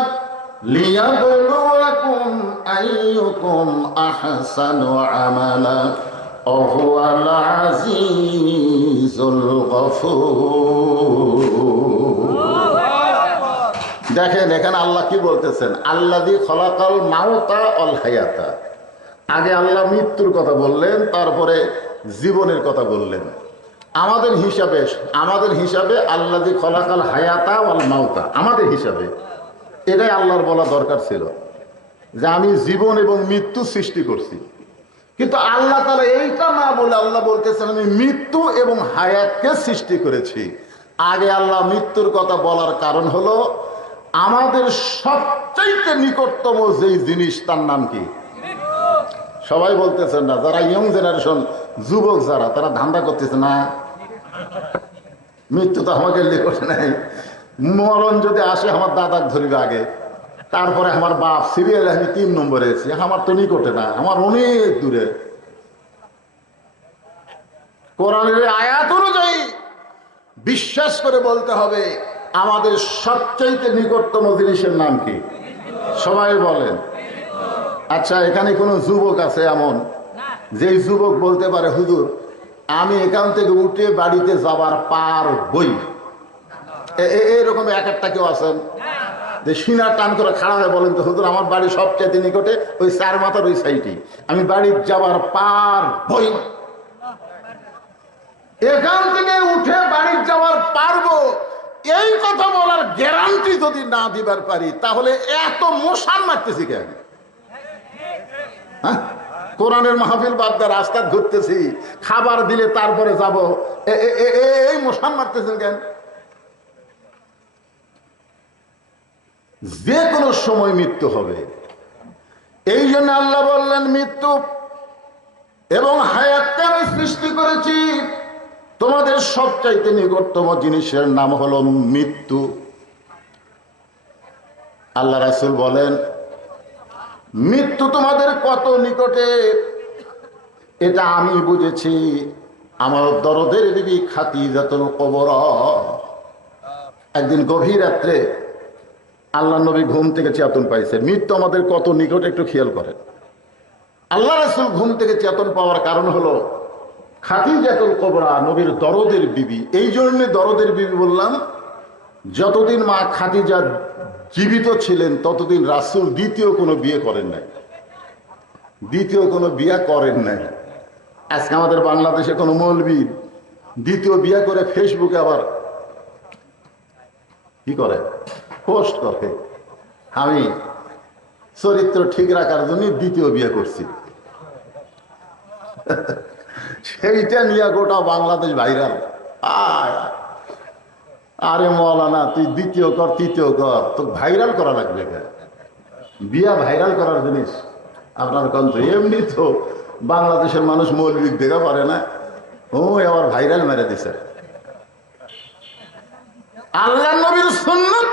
লিয়াবলুয়াকুম আইয়ুকুম আহসানু আমালা ওয়া হুয়াল আজিজুল গফুর। দেখেন এখানে আল্লাহ কি বলতেছেন, আল্লাযী খালাকাল মাউতা ওয়াল হায়াতা। আগে আল্লাহ মৃত্যুর কথা বললেন, তারপরে জীবনের কথা বললেন। আমাদের হিসাবে আল্লাযী খালাকাল হায়াতা ওয়াল মাউতা, আমাদের হিসাবে এটাই আল্লাহর বলা দরকার ছিল যে আমি জীবন এবং মৃত্যু সৃষ্টি করছি। কিন্তু আল্লাহ তাআলা এইটা না বলে আল্লাহ বলতেছেন আমি মৃত্যু এবং হায়াতকে সৃষ্টি করেছি। আগে আল্লাহ মৃত্যুর কথা বলার কারণ হলো আমাদের সবচাইতে নিকটতম যেই জিনিস তার নাম কি? সবাই বলতেছেন না, যারা ইয়ং জেনারেশন, যুবক যারা, তারা ধান্দা করতেছে না, মৃত্যু তো আমাকে নিকটে নাই, মরণ যদি আসে আমার দাদাক ধরিবে আগে, তারপরে আমার বাপ, সিরিয়ালে আমি 3 নম্বরে আছি, আমার তো নিকটে না, আমার অনেক দূরে। কোরআনের আয়াত অনুযায়ী বিশ্বাস করে বলতে হবে আমাদের সবচাইতে নিকটতম জিনিসের নাম কি? সবাই বলেন। আচ্ছা, এখানে কোনো যুবক আছে এমন যেই যুবক বলতে পারে হুজুর আমি এখান থেকে উঠে বাড়িতে যাবার পার বই? এরকম এক একটা কেউ আছেন যে সিনা টান করে খাড়া হয়ে বলেন তো হুজুর আমার বাড়ি সবচাইতে নিকটে ওই 4 মাথার ওই সাইডে, আমি বাড়ির যাবার পার বই, এখান থেকে উঠে বাড়ির যাওয়ার পারবো, এই কথা বলার গ্যারান্টি যদি না দিবার পারি তাহলে এত মশান মারতেছি কেন? হ্যাঁ, কোরআনের মাহফিল বাদ দিয়ে রাস্তা ঘুরতেছি, খাবার দিলে তারপরে যাব, এই মশান মারতেছেন কেন? যে কোনো সময় মৃত্যু হবে। এই জন্য আল্লাহ বললেন মৃত্যু এবং হায়াতকে আমি সৃষ্টি করেছি, তোমাদের সবচাইতে নিকটতম জিনিসের নাম হলো মৃত্যু। আল্লাহ রাসূল বলেন মৃত্যু তোমাদের কত নিকটে এটা আমি বুঝেছি আমার দরদের বিবি খাদিজাতুল কুবরা। একদিন গভীর রাত্রে আল্লাহ নবী ঘুম থেকে চেতন পাইছে। মৃত্যু আমাদের কত নিকট একটু খেয়াল করেন। আল্লাহ রাসূল ঘুম থেকে চেতন পাওয়ার কারণ হলো খাদিজাতুল কুবরা নবীর দরদের বিবি। এই জন্য দরদের বিবি বললাম, যতদিন মা খাদিজা জীবিত ছিলেন ততদিন রাসূল দ্বিতীয় কোনো বিয়ে করেন নাই। আজকে আমাদের বাংলাদেশে কোনো মৌলবি দ্বিতীয় বিয়ে করে ফেসবুকে আবার কি করে, পোস্ট করে, আমি চরিত্র ঠিক রাখার জন্য দ্বিতীয় বিয়ে করছি। সেইটা নিয়ে গোটা বাংলাদেশ ভাইরাল। আরে মৌলানা তুই দ্বিতীয় কর, তৃতীয় কর, তো ভাইরাল করা লাগবে কেন? বিয়া ভাইরাল করার জিনিস আপনার কন্ত? এমনি তো বাংলাদেশের মানুষ মৌলবিক দেখা পারে না, ও আবার ভাইরাল মেরে দিছে। আল্লাহ নবীর সুন্নাত,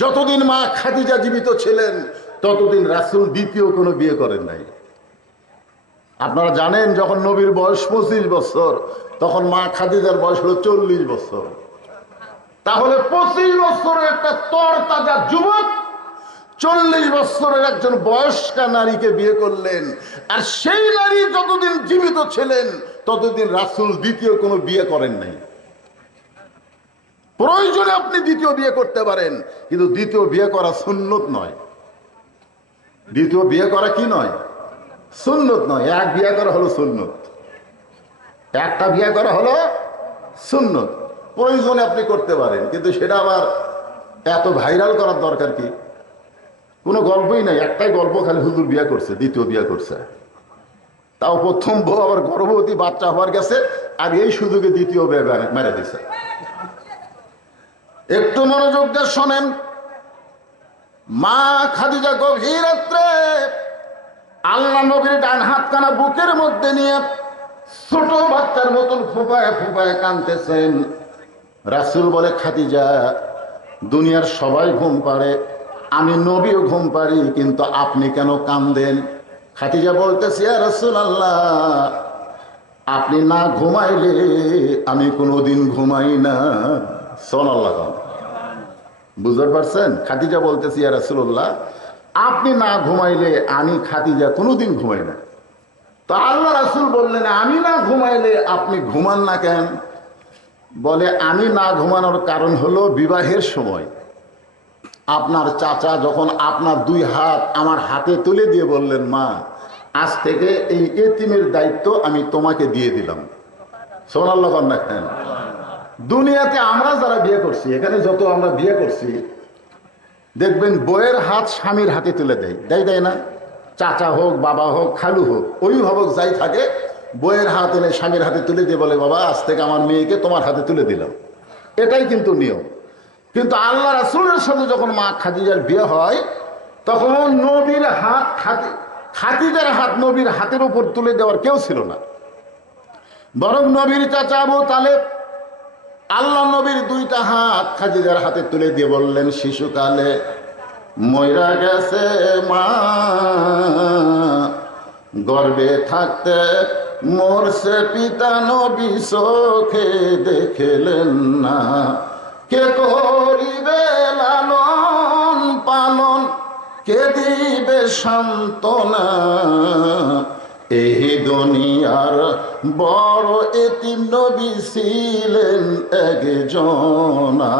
যতদিন মা খাদিজা জীবিত ছিলেন ততদিন রাসূল দ্বিতীয় কোনো বিয়ে করেন নাই। আপনারা জানেন যখন নবীর বয়স 25 বছর তখন মা খাদিজার বয়স হলো 40 বছর। তাহলে 25 বছরের একটা তরতাজা যুবক 40 বছরের একজন বয়স্কা নারীকে বিয়ে করলেন, আর সেই নারী যতদিন জীবিত ছিলেন ততদিন রাসূল দ্বিতীয় কোনো বিয়ে করেন নাই। প্রয়োজনে আপনি দ্বিতীয় বিয়ে করতে পারেন, কিন্তু দ্বিতীয় বিয়ে করা সুন্নত নয়। দ্বিতীয় বিয়ে করা কি নয়? সুন্নত নয়, এক বিয়ে করা হলো সুন্নত, একটা বিয়ে করা হলো সুন্নত। প্রয়োজনে আপনি করতে পারেন, কিন্তু সেটা আবার এত ভাইরাল করার দরকার কি? কোনো গল্পই নাই, একটাই গল্প, খালি হুজুর বিয়ে করছে, দ্বিতীয় বিয়ে করছে, তাও প্রথম বউ আবার গর্ভবতী বাচ্চা হওয়ার গেছে, আর এই সুযোগে দ্বিতীয় বিয়ে মেরে দিছে। একটু মনোযোগ দিয়ে শোনেন। মা খাদিজা গভীর রাত্রে আল্লাহ নবীর ডান হাতখানা বুকের মধ্যে নিয়ে ছোট বাচ্চার মতন ফুপায় ফুপায় কাঁদতেছেন। রাসূল বলে, খাদিজা, দুনিয়ার সবাই ঘুম পাড়ে, আমি নবীও ঘুম পাড়ি, কিন্তু আপনি কেন কাঁদেন? খাদিজা বলতেছে, ইয়া রাসূলুল্লাহ, আপনি না ঘুমাইলে আমি কোনোদিন ঘুমাই না। সুবহানাল্লাহ, বুঝতে পারছেন? খাদিজা বলতেছে, ইয়া রাসূলুল্লাহ, আপনি না ঘুমাইলে আমি খাদিজা কোনোদিন ঘুমাই না। তো আল্লাহ রাসূল বললেন, আমি না ঘুমাইলে আপনি ঘুমান না কেন? বলে, আমি না ঘুমানোর কারণ হলো বিবাহের সময় আপনার চাচা যখন আপনার দুই হাত আমার হাতে তুলে দিয়ে বললেন, মা, আজ থেকে এই এতিমের দায়িত্ব আমি তোমাকে দিয়ে দিলাম। সুবহানাল্লাহ না কেন? দুনিয়াতে আমরা যারা বিয়ে করছি, এখানে যত আমরা বিয়ে করছি, দেখবেন বইয়ের হাত স্বামীর হাতে তুলে দেয়, দেয় না? চাচা হোক, বাবা হোক, খালু হোক, অভিভাবক যাই থাকে, বইয়ের হাত এনে স্বামীর হাতে তুলে দিয়ে বলে, বাবা, আজ থেকে আমার মেয়েকে তোমার হাতে তুলে দিলাম। এটাই কিন্তু নিয়ম। কিন্তু আল্লাহ রাসূলের সাথে যখন মা খাদিজার বিয়ে হয়, তখন নবীর হাত, খাদিজার হাত নবীর হাতের উপর তুলে দেওয়ার কেউ ছিল না, বরং নবীর চাচা আবু তালেব আল্লাহ নবীর দুইটা হাত খাদিজার হাতে তুলে দিয়ে বললেন, শিশুকালে মইরা গেছে মা, গর্ভে থাকতে মরছে পিতা, নবী চোখে দেখলেন না, কে করিবে লালন পালন, কে দিবে সান্ত্বনা, এই দুনিয়ার বড় এতিম নবী ছিলেন একজনা।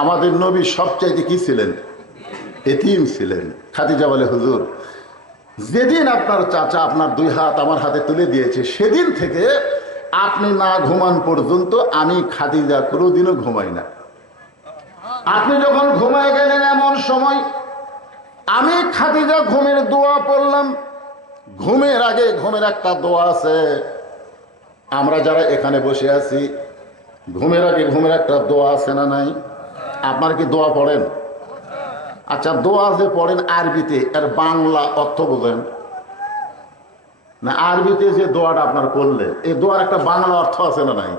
আমাদের নবী সবচাইতে কি ছিলেন? এতিম ছিলেন। খাদিজা বলে, হুজুর, যেদিন আপনার চাচা আপনার দুই হাত আমার হাতে তুলে দিয়েছে, সেদিন থেকে আপনি না ঘুমান পর্যন্ত আমি খাদিজা কোনোদিনও ঘুমাই না। আপনি যখন ঘুমায় গেলেন, এমন সময় আমি খাদিজা ঘুমের দোয়া পড়লাম। ঘুমের আগে ঘুমের একটা দোয়া আছে, আমরা যারা এখানে বসে আছি, ঘুমের আগে ঘুমের একটা দোয়া আছে না নাই? আপনার কি দোয়া পড়েন? আচ্ছা, দোয়া যে পড়েন আরবিতে, এর বাংলা অর্থ বোঝেন না? আরবিতে যে দোয়াটা আপনার করলেন, এই দোয়ার একটা বাংলা অর্থ আছে না নাই?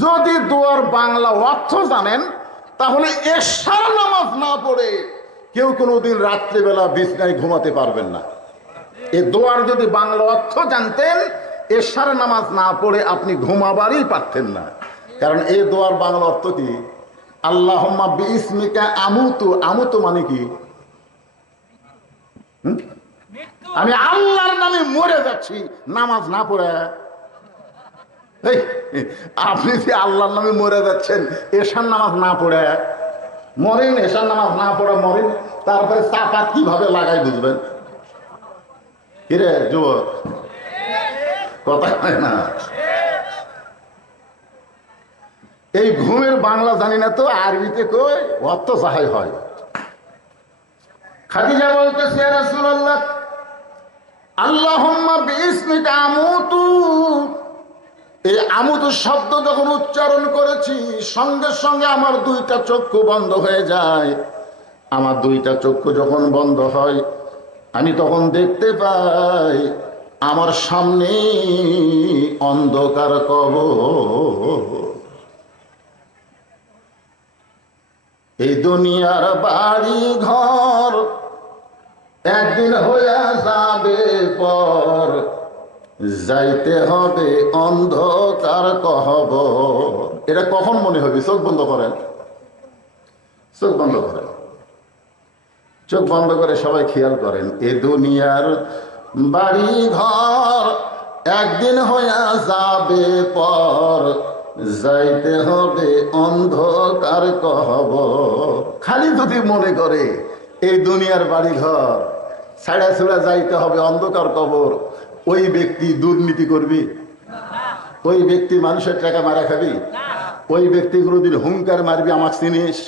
যদি দোয়ার বাংলা অর্থ জানেন, তাহলে এশার নামাজ না পড়ে কেউ কোনোদিন রাত্রিবেলা বিছানায় ঘুমাতে পারবেন না। এই দোয়ার যদি বাংলা অর্থ জানতেন, এশার নামাজ না পড়ে আপনি ঘুমাবারই পারতেন না। কারণ এই দোয়ার বাংলা অর্থ কি? আল্লাহুম্মা বিইসমিকা আমুতু। আমুতু মানে কি? আমি আল্লাহর নামে মরে যাচ্ছি নামাজ না পড়ে। আপনি যে আল্লাহর নামে মরে যাচ্ছেন এশার নামাজ না পড়ে মরেন, এশার নামাজ না পড়ে মরেন, তারপরে চাপাত কিভাবে লাগাই বুঝবেন? কিরে যুবক, কথা হয় না? এই ঘুমের বাংলা জানি না তো আরবিতে কই অর্থ সাহাই হয়। খাদিজা বলতেছে, ইয়া রাসূলুল্লাহ, আল্লাহুম্মা বিইসমিকা আমুতু। এই আমুতু শব্দ যখন উচ্চারণ করেছি, সঙ্গে সঙ্গে আমার দুইটা চক্ষু বন্ধ হয়ে যায়। আমার দুইটা চক্ষু যখন বন্ধ হয়, আমি তখন দেখতে পাই আমার সামনে অন্ধকার কবর। এই দুনিয়ার বাড়ি ঘর একদিন হইয়া যাবে পর, যাইতে হবে অন্ধকার কবর। এটা কখন মনে হবে? চোখ বন্ধ করেন, চোখ বন্ধ করেন, চোখ বন্ধ করে সবাই খেয়াল করেন। এ দুনিয়ার বাড়ি ঘর একদিন হইয়া যাবে পর, যাইতে হবে অন্ধকার কবর। খালি যদি মনে করে এই দুনিয়ার বাড়ি ঘর ছাড়া ছুড়া যাইতে হবে অন্ধকার কবর। ওই ব্যক্তি দুর্নীতি করবি? ওই ব্যক্তি মানুষের টাকা মারা খাবি? ওই ব্যক্তি কোনোদিন হুঙ্কার মারবি আমার চিনিস?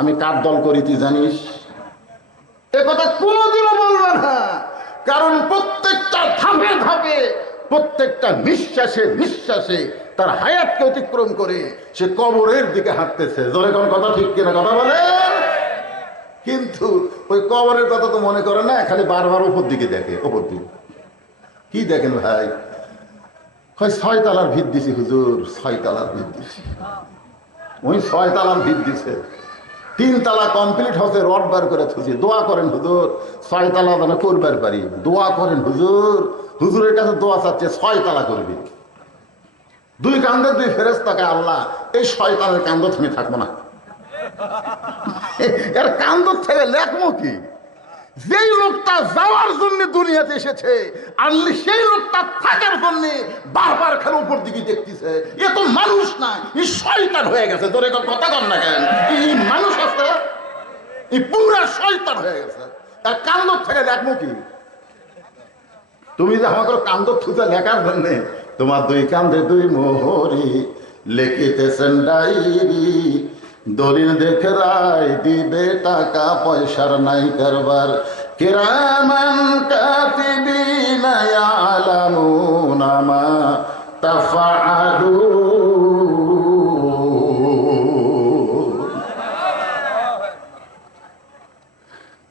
আমি কার দল করি তুই জানিস? এ কথা কোনোদিনও বলবে না, কারণ প্রত্যেকটা ধাপে ধাপে, প্রত্যেকটা নিঃশ্বাসে নিঃশ্বাসে তার হায়াতকে অতিক্রম করে সে কবরের দিকে হাঁটতেছে। জোরে কোন কথা ঠিক কিনা কথা বলে? কিন্তু ওই কবরের কথা তো মনে করে না, খালি বারবার উপর দিকে দেখে। উপর দিকে কি দেখেন ভাই? হয় 6 তলার ভিত দিছি হুজুর, 6 তলার ভিত দিছি। ওই 6 তলার ভিত দিছে, 3 তলা কমপ্লিট হচ্ছে, রড বার করে থুছি। দোয়া করেন হুজুর 6 তলা যেন করবার পারি। দোয়া করেন হুজুর, হুজুরের কাছে দোয়া চাচ্ছে 6 তলা করবি। 2 কান্দে 2 ফেরেশতাকে, আল্লাহ এই শয়তানের কান্দ তুমি থাকবো না। এর কান্দ থেকে লেখমো কি? যেই লোকটা যাওয়ার জন্য দুনিয়াতে এসেছে, আনলি সেই লোকটা থাকার জন্য বারবার খেলে উপর দিকে দেখতেছে। এ তো মানুষ না, এই শয়তান হয়ে গেছে। তোর কথা কর না কেন? এই মানুষ আছে, এই পুরা শয়তান হয়ে গেছে। আর কান্দ থেকে লেখবো কি? তুমি যে আমাকে কান্দ থুতে লেখার জন্য তোমার 2 কান্দে 2 মোহরি লিখিতেছেন ডায়েরি, দলিল দেখে রায় দিবে, টাকা পয়সার নাই কারবার। কিরামান কাতিবিনা ইয়ালামুনা মা তাফআলুন।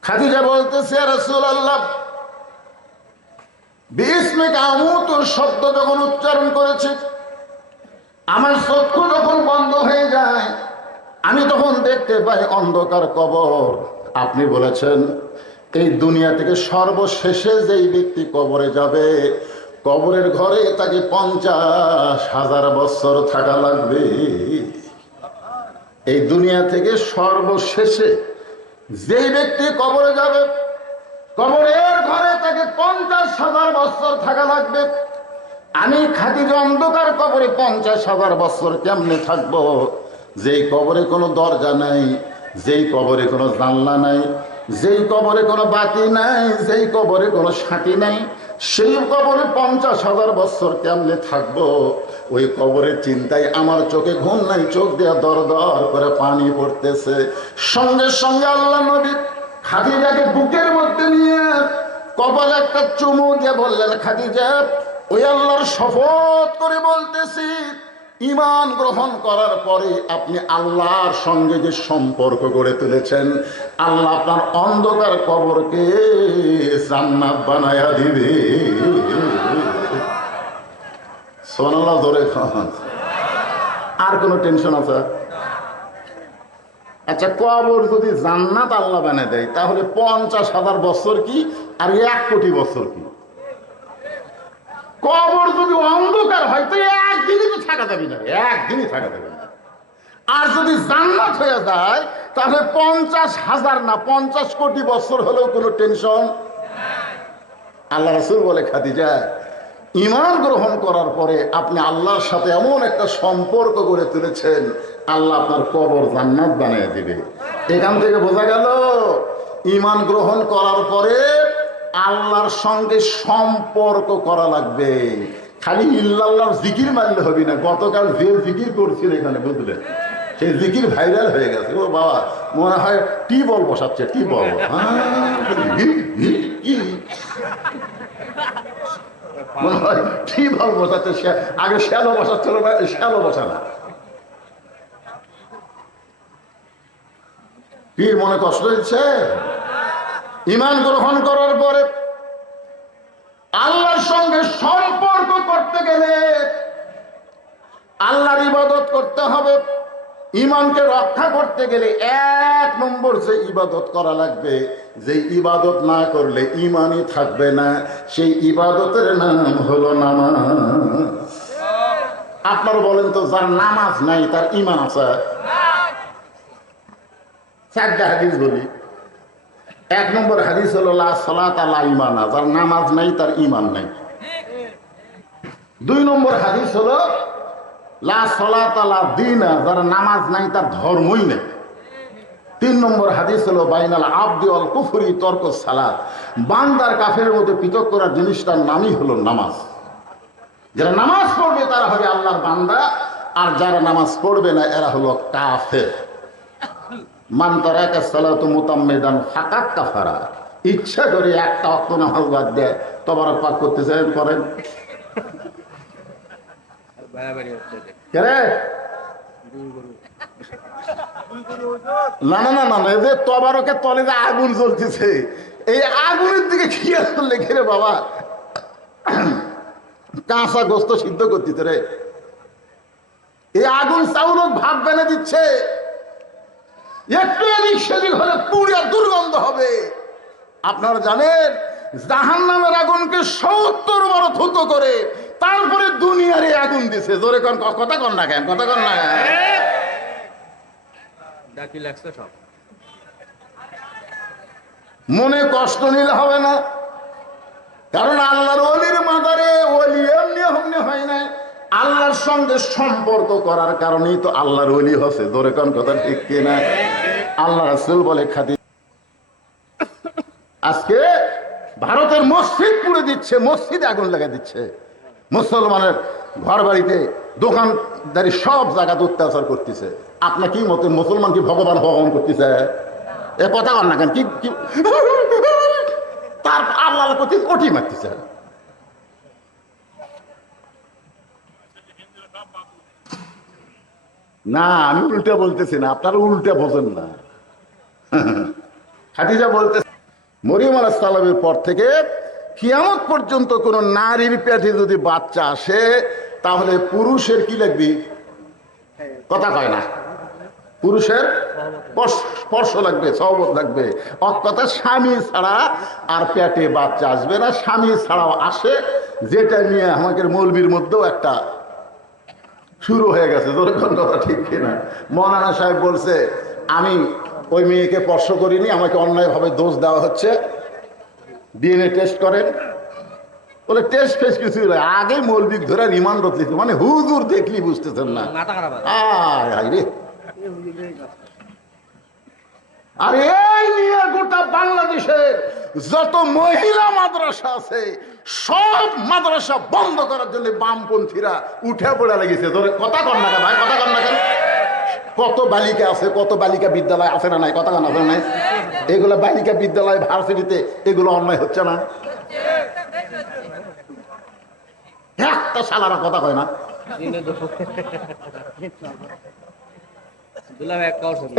খাদিজা বলতেছে, ইয়া রাসূলুল্লাহ, বিস্মিকা আমুত শব্দ যখন উচ্চারণ করেছে, আমার চক্ষু যখন বন্ধ হয়ে যায়, আমি তখন দেখতে পাই অন্ধকার কবর। আপনি বলেছেন এই দুনিয়া থেকে সর্বশেষে যেই ব্যক্তি কবরে যাবে, কবরের ঘরে তাকে 50,000 বছর থাকা লাগবে। এই দুনিয়া থেকে সর্বশেষে যেই ব্যক্তি কবরে যাবে, কবরের ঘরে তাকে 50,000 বছর থাকা লাগবে। আমি খাদিজা অন্ধকার কবরে 50,000 বছর কেমনে থাকবো? যেই কবরে কোনো দরজা নাই, যেই কবরে কোনো জানলা নাই, যেই কবরে কোনো বাতি নাই, যেই কবরে কোনো সাথী নাই, সেই কবরে 50,000 বছর কেমনে থাকবো? ওই কবরের চিন্তায় আমার চোখে ঘুম নাই, চোখ দিয়ে দর দর করে পানি পড়তেছে। সঙ্গে সঙ্গে আল্লাহ নবী খাদিজাকে বুকের মধ্যে নিয়ে কপালে একটা চুমু দিয়ে বললেন, খাদিজা, ওই আল্লাহর শপথ করে বলতেছি, ঈমান গ্রহণ করার পরে আপনি আল্লাহর সঙ্গে যে সম্পর্ক গড়ে তুলেছেন, আল্লাহ আপনার অন্ধকার কবরকে জান্নাত বানায়া দিবে। সুবহানাল্লাহ, ধরে খান। আর কোনো টেনশন আছে? আচ্ছা, কবর যদি জান্নাত আল্লাহ বানিয়ে দেয়, তাহলে 50,000 বছর কি আর 1 কোটি বছর কি? কবর যদি অন্ধকার হয় তো একদিনই তো থাকা যাবে না, একদিনই থাকা যাবে না। আর যদি জান্নাত হয়ে যায়, তাহলে 50,000 না 50 কোটি বছর হলেও কোনো টেনশন। আল্লাহ রাসূল বলে, খাদিজা, ঈমান গ্রহণ করার পরে আপনি আল্লাহর সাথে এমন একটা সম্পর্ক গড়ে তুলেছেন, আল্লাহ আপনার কবর জান্নাত বানিয়ে দিবে। এখান থেকে বোঝা গেল ঈমান গ্রহণ করার পরে আল্লাহর সঙ্গে সম্পর্ক করা লাগবে। খালি ইল্লাল্লাহর জিকির মারলে হবে না। গতকাল যে জিকির করছিল এখানে, বুঝলেন, সেই জিকির ভাইরাল হয়ে গেছে। ও বাবা, মনে হয় টিউবওয়েল বসাচ্ছে, টিউবওয়েল। মনে হয় টিউবওয়েল বসাচ্ছে। আগে শ্যালো বসাচ্ছিল না, শ্যালো বসা না। কি মনে কষ্ট দিচ্ছে? ঈমান গ্রহণ করার পরে আল্লাহর সঙ্গে সম্পর্ক করতে গেলে আল্লাহর ইবাদত করতে হবে। ঈমানকে রক্ষা করতে গেলে 1 নম্বর যে ইবাদত করা লাগবে, যে ইবাদত না করলে ঈমানই থাকবে না, সেই ইবাদতের নাম হলো নামাজ। আপনারা বলেন তো, যার নামাজ নাই তার ঈমান আছে? 4টা হাদিস বলি। 1 নম্বর হাদিস হলো লা সালাতা লা ঈমানা, যার নামাজ নাই তার ঈমান নাই। 2 নম্বর হাদিস হলো লা সালাতা লা দীনা, যার নামাজ নাই তার ধর্মই নেই। 3 নম্বর হাদিস হলো বাইনাল আবদি ওয়াল কুফরি তরকুস সালাত। বান্দার কাফেরের মধ্যে পৃথক করার জিনিসটার নামই হলো নামাজ। যারা নামাজ পড়বে তারা হবে আল্লাহর বান্দা, আর যারা নামাজ পড়বে না এরা হলো কাফের। মান তারাকা সালাতু মুতাম্মিদান ফাকাত কাফারা। ইচ্ছা করে একটা ওয়াক্ত নামাজ বাদ দেয়, তবারক পাক করতে চান করেন না না না না, এই যে তবারকের তলে যে আগুন জ্বলতেছে, এই আগুনের দিকে খেয়াল করলে ঘিরে বাবা কাঁচা গোস্ত সিদ্ধ করতেছে রে। এই আগুন চাউল ভাত বেনে দিচ্ছে, একটু এদিক সেদিক হলে পুড়ে দুর্গন্ধ হবে। আপনারা জানেন জাহান্নামের আগুনকে 70 বার থুতো করে তারপরে দুনিয়ার এই আগুন দিছে। জোরে কোন কথা কন না কেন, কথা কন না। মনে কষ্ট নিলে হবে না, কারণ আল্লাহর ওলির মাদারে ওলি এমনি এমনি হয় না, আল্লাহর সঙ্গে সম্পর্ক করার কারণেই তো আল্লাহর ওলি হচ্ছে। জোরে কোন কথা ঠিক কিনা? আল্লাহ রাসূল বলে খাদি আজকে ভারতের মসজিদ পুড়ে দিচ্ছে, মসজিদে আগুন লাগা দিচ্ছে, মুসলমানের ঘর বাড়িতে দোকানদারি সব জায়গাতে অত্যাচার করতেছে। আপনার কি মতে মুসলমান কি ভগবান ভগবান করতেছে? এ কথা কর না কেন, কি তার আল্লাহর প্রতি কোটি মারতেছে। না আমি উল্টা বলতেছি না, আপনারা উল্টা বোঝেন না। খাদিজা বলতে মরিয়ম আলাইহিস সালামের পর থেকে কিয়ামত পর্যন্ত কোন নারীর পেটে যদি বাচ্চা আসে তাহলে পুরুষের কি লাগবে? কথা কয় না, পুরুষের স্পর্শ লাগবে, সহবত লাগবে। কথা স্বামী ছাড়া আর পেটে বাচ্চা আসবে না। স্বামী ছাড়াও আসে, যেটা নিয়ে আমাদের মৌলবীর মধ্যেও একটা শুরু হয়ে গেছে। যখন কথা ঠিক কিনা? মৌলানা সাহেব বলছে আমি ওই মেয়েকে স্পর্শ করিনি, আমাকে অন্যায়ভাবে দোষ দেওয়া হচ্ছে, ডিএনএ টেস্ট করেন। বলে টেস্ট ফেস্ট কিছু আগে মৌলবি ধরে রিমান্ড দিতে, মানে হুজুর দেখলি বুঝতেছেন না। রে আর এই নিয়ে গোটা বাংলাদেশের যত মহিলা মাদ্রাসা আছে সব মাদ্রাসা বন্ধ করার জন্য বামপন্থীরা উঠে পড়ে লেগেছে। ধরে কথা কন না ভাই, কথা কন না কেন? কত বালিকা আছে, কত বালিকা বিদ্যালয় আছে না নাই? কথা কন আছে না নাই? এগুলো বালিকা বিদ্যালয় ভার্সিটিতে এগুলো অন্যায় হচ্ছে না? একটা শালারা কথা কয় না।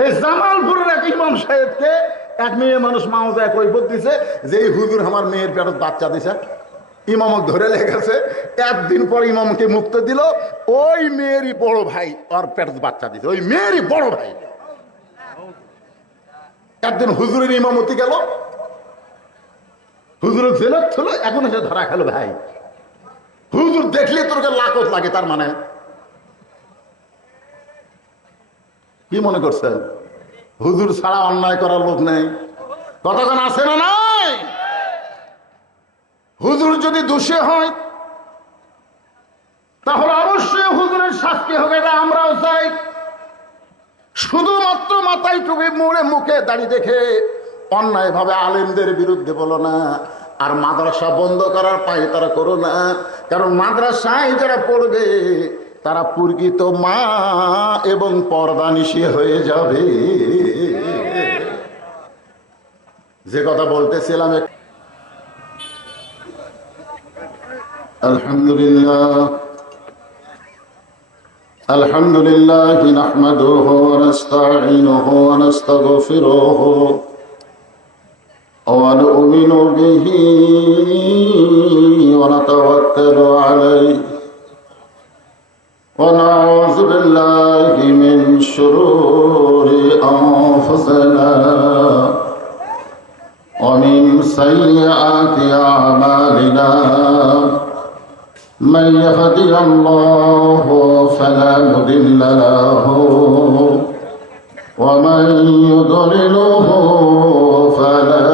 এই জামালপুরের এক ইমাম সাহেবকে এক মেয়ে মানুষ মাওজায় কৈফিয়ত দিছে যে এই হুজুর আমার মেয়ের পেটে বাচ্চা দিছে। ইমামক ধরে লেগেছে, একদিন পর ইমামকে মুক্ত দিল, ওই মেয়েরই বড় ভাই ওর পেটে বাচ্চা দিছে, ওই মেয়েরই বড় ভাই। একদিন হুজুরের ইমামতি গেল, হুজুরের জেলত ছিল, এখন এসে ধরা খেলো ভাই। হুজুর দেখলে তোরকে লাকত লাগে, তার মানে কি মনে করছেন হুজুর ছাড়া অন্যায় করার লোক নেই? কতক্ষণ আছে না নাই? হুজুর যদি দোষী হয় তাহলে অবশ্যই হুজুরের শাস্তি হবে, এটা আমরাও চাই। শুধুমাত্র মাথায় টুপি মুড়ে মুখে দাঁড়িয়ে দেখে অন্যায় ভাবে আলেমদের বিরুদ্ধে বলো না, আর মাদ্রাসা বন্ধ করার পায় তারা করো না। কারণ মাদ্রাসায় যারা পড়বে তারা প্রকৃত মা এবং পর্দানিশী হয়ে যাবে। যে কথা বলতেছিলাম, আলহামদুলিল্লাহ আলহামদুলিল্লাহ নাহমাদুহু ওয়া নাস্তাঈনুহু ওয়া নাস্তাগফিরুহু ওয়া নু'মিনু বিহি ওয়া নাতাওয়াক্কালু আলাইহি ওয়া নাউযু বিল্লাহি মিন শুরুরি আনফুসিনা ওয়া মিন সাইয়্যাতি আ'মালিনা। من يهدي الله فلا مضل له ومن يضلله فلا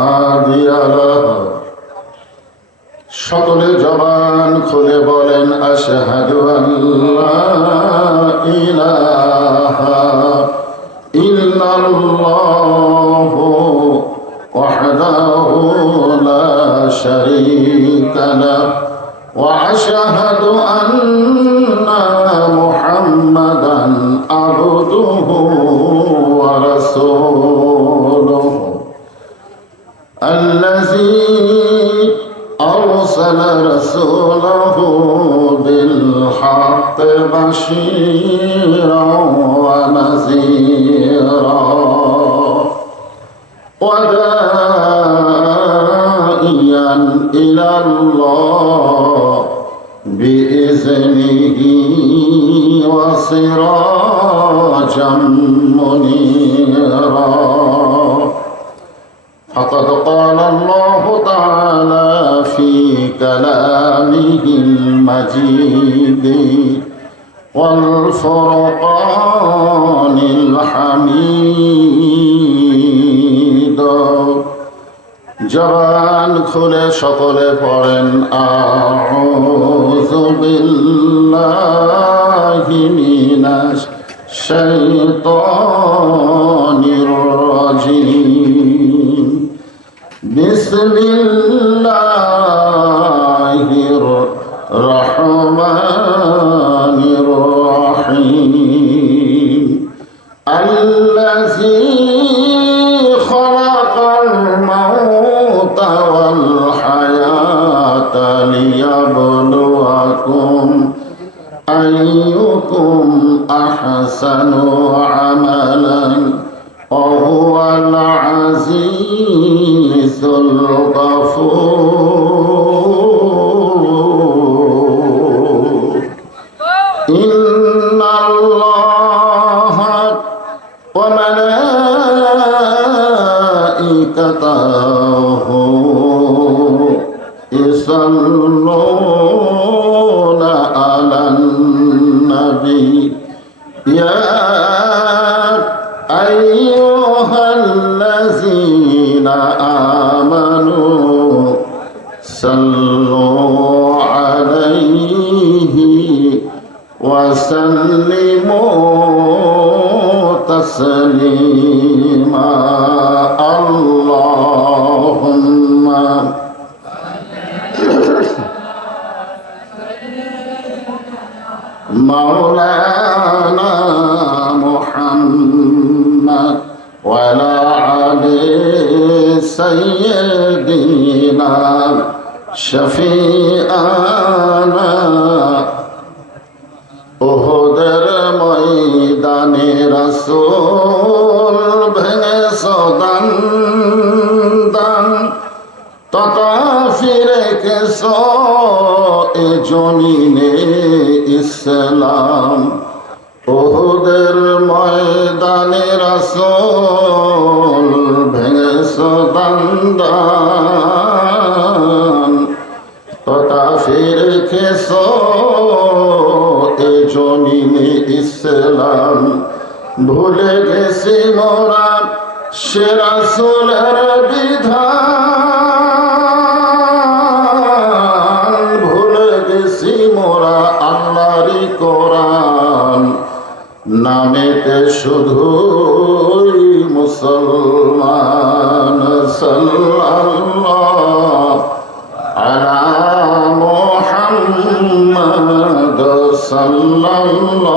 هادي له। সকলে জবান খুলে বলেন আশহাদু আল্লা ইলাহা إلا الله وحده لا شريك له وأشهد أن محمدا عبده ورسوله الذي أرسل رسوله بالحق بشيرا ونذيرا وداعيا إلى الله بإذنه وسراجا منيرا فقد قال الله تعالى في كلامه المجيد والفرقان الحميد জবান খুলে সকলে পড়েন আউযু বিল্লাহি মিনাশ শাইতানির রাজিম বিসমিল্লাহির রহমানির রহিম আল্লাযী খালাকাল মাউতা ওয়াল হায়াতা লিয়াবলুয়াকুম আইয়ুকুম আহসানু আমালান وهو العزيز الغفور إن الله وملائكته يصلون على النبي يا أيها الذين آمنوا صلوا عليه وسلموا تسليما اللهم مولانا محمد وعلى آله سيدنا شفيعنا উহুদের ময়দানে রাসূল ভেঙেছো দান দান তথা ফিরে কেছো এ জমিনে ইসলাম উহুদের ময়দানে রাসূল ভেঙেছো দান দান তথা ফিরে কেছো এ জমিনে ইসলাম ভুলে গেছি মোরা সে রাসূলের বিধান ভুলে গেছি মোরা আল্লাহরই কোরআন নামেতে শুধুই মুসলমান সাল্লাল্লাহু আলা মুহাম্মদ সাল্লাল্লাহু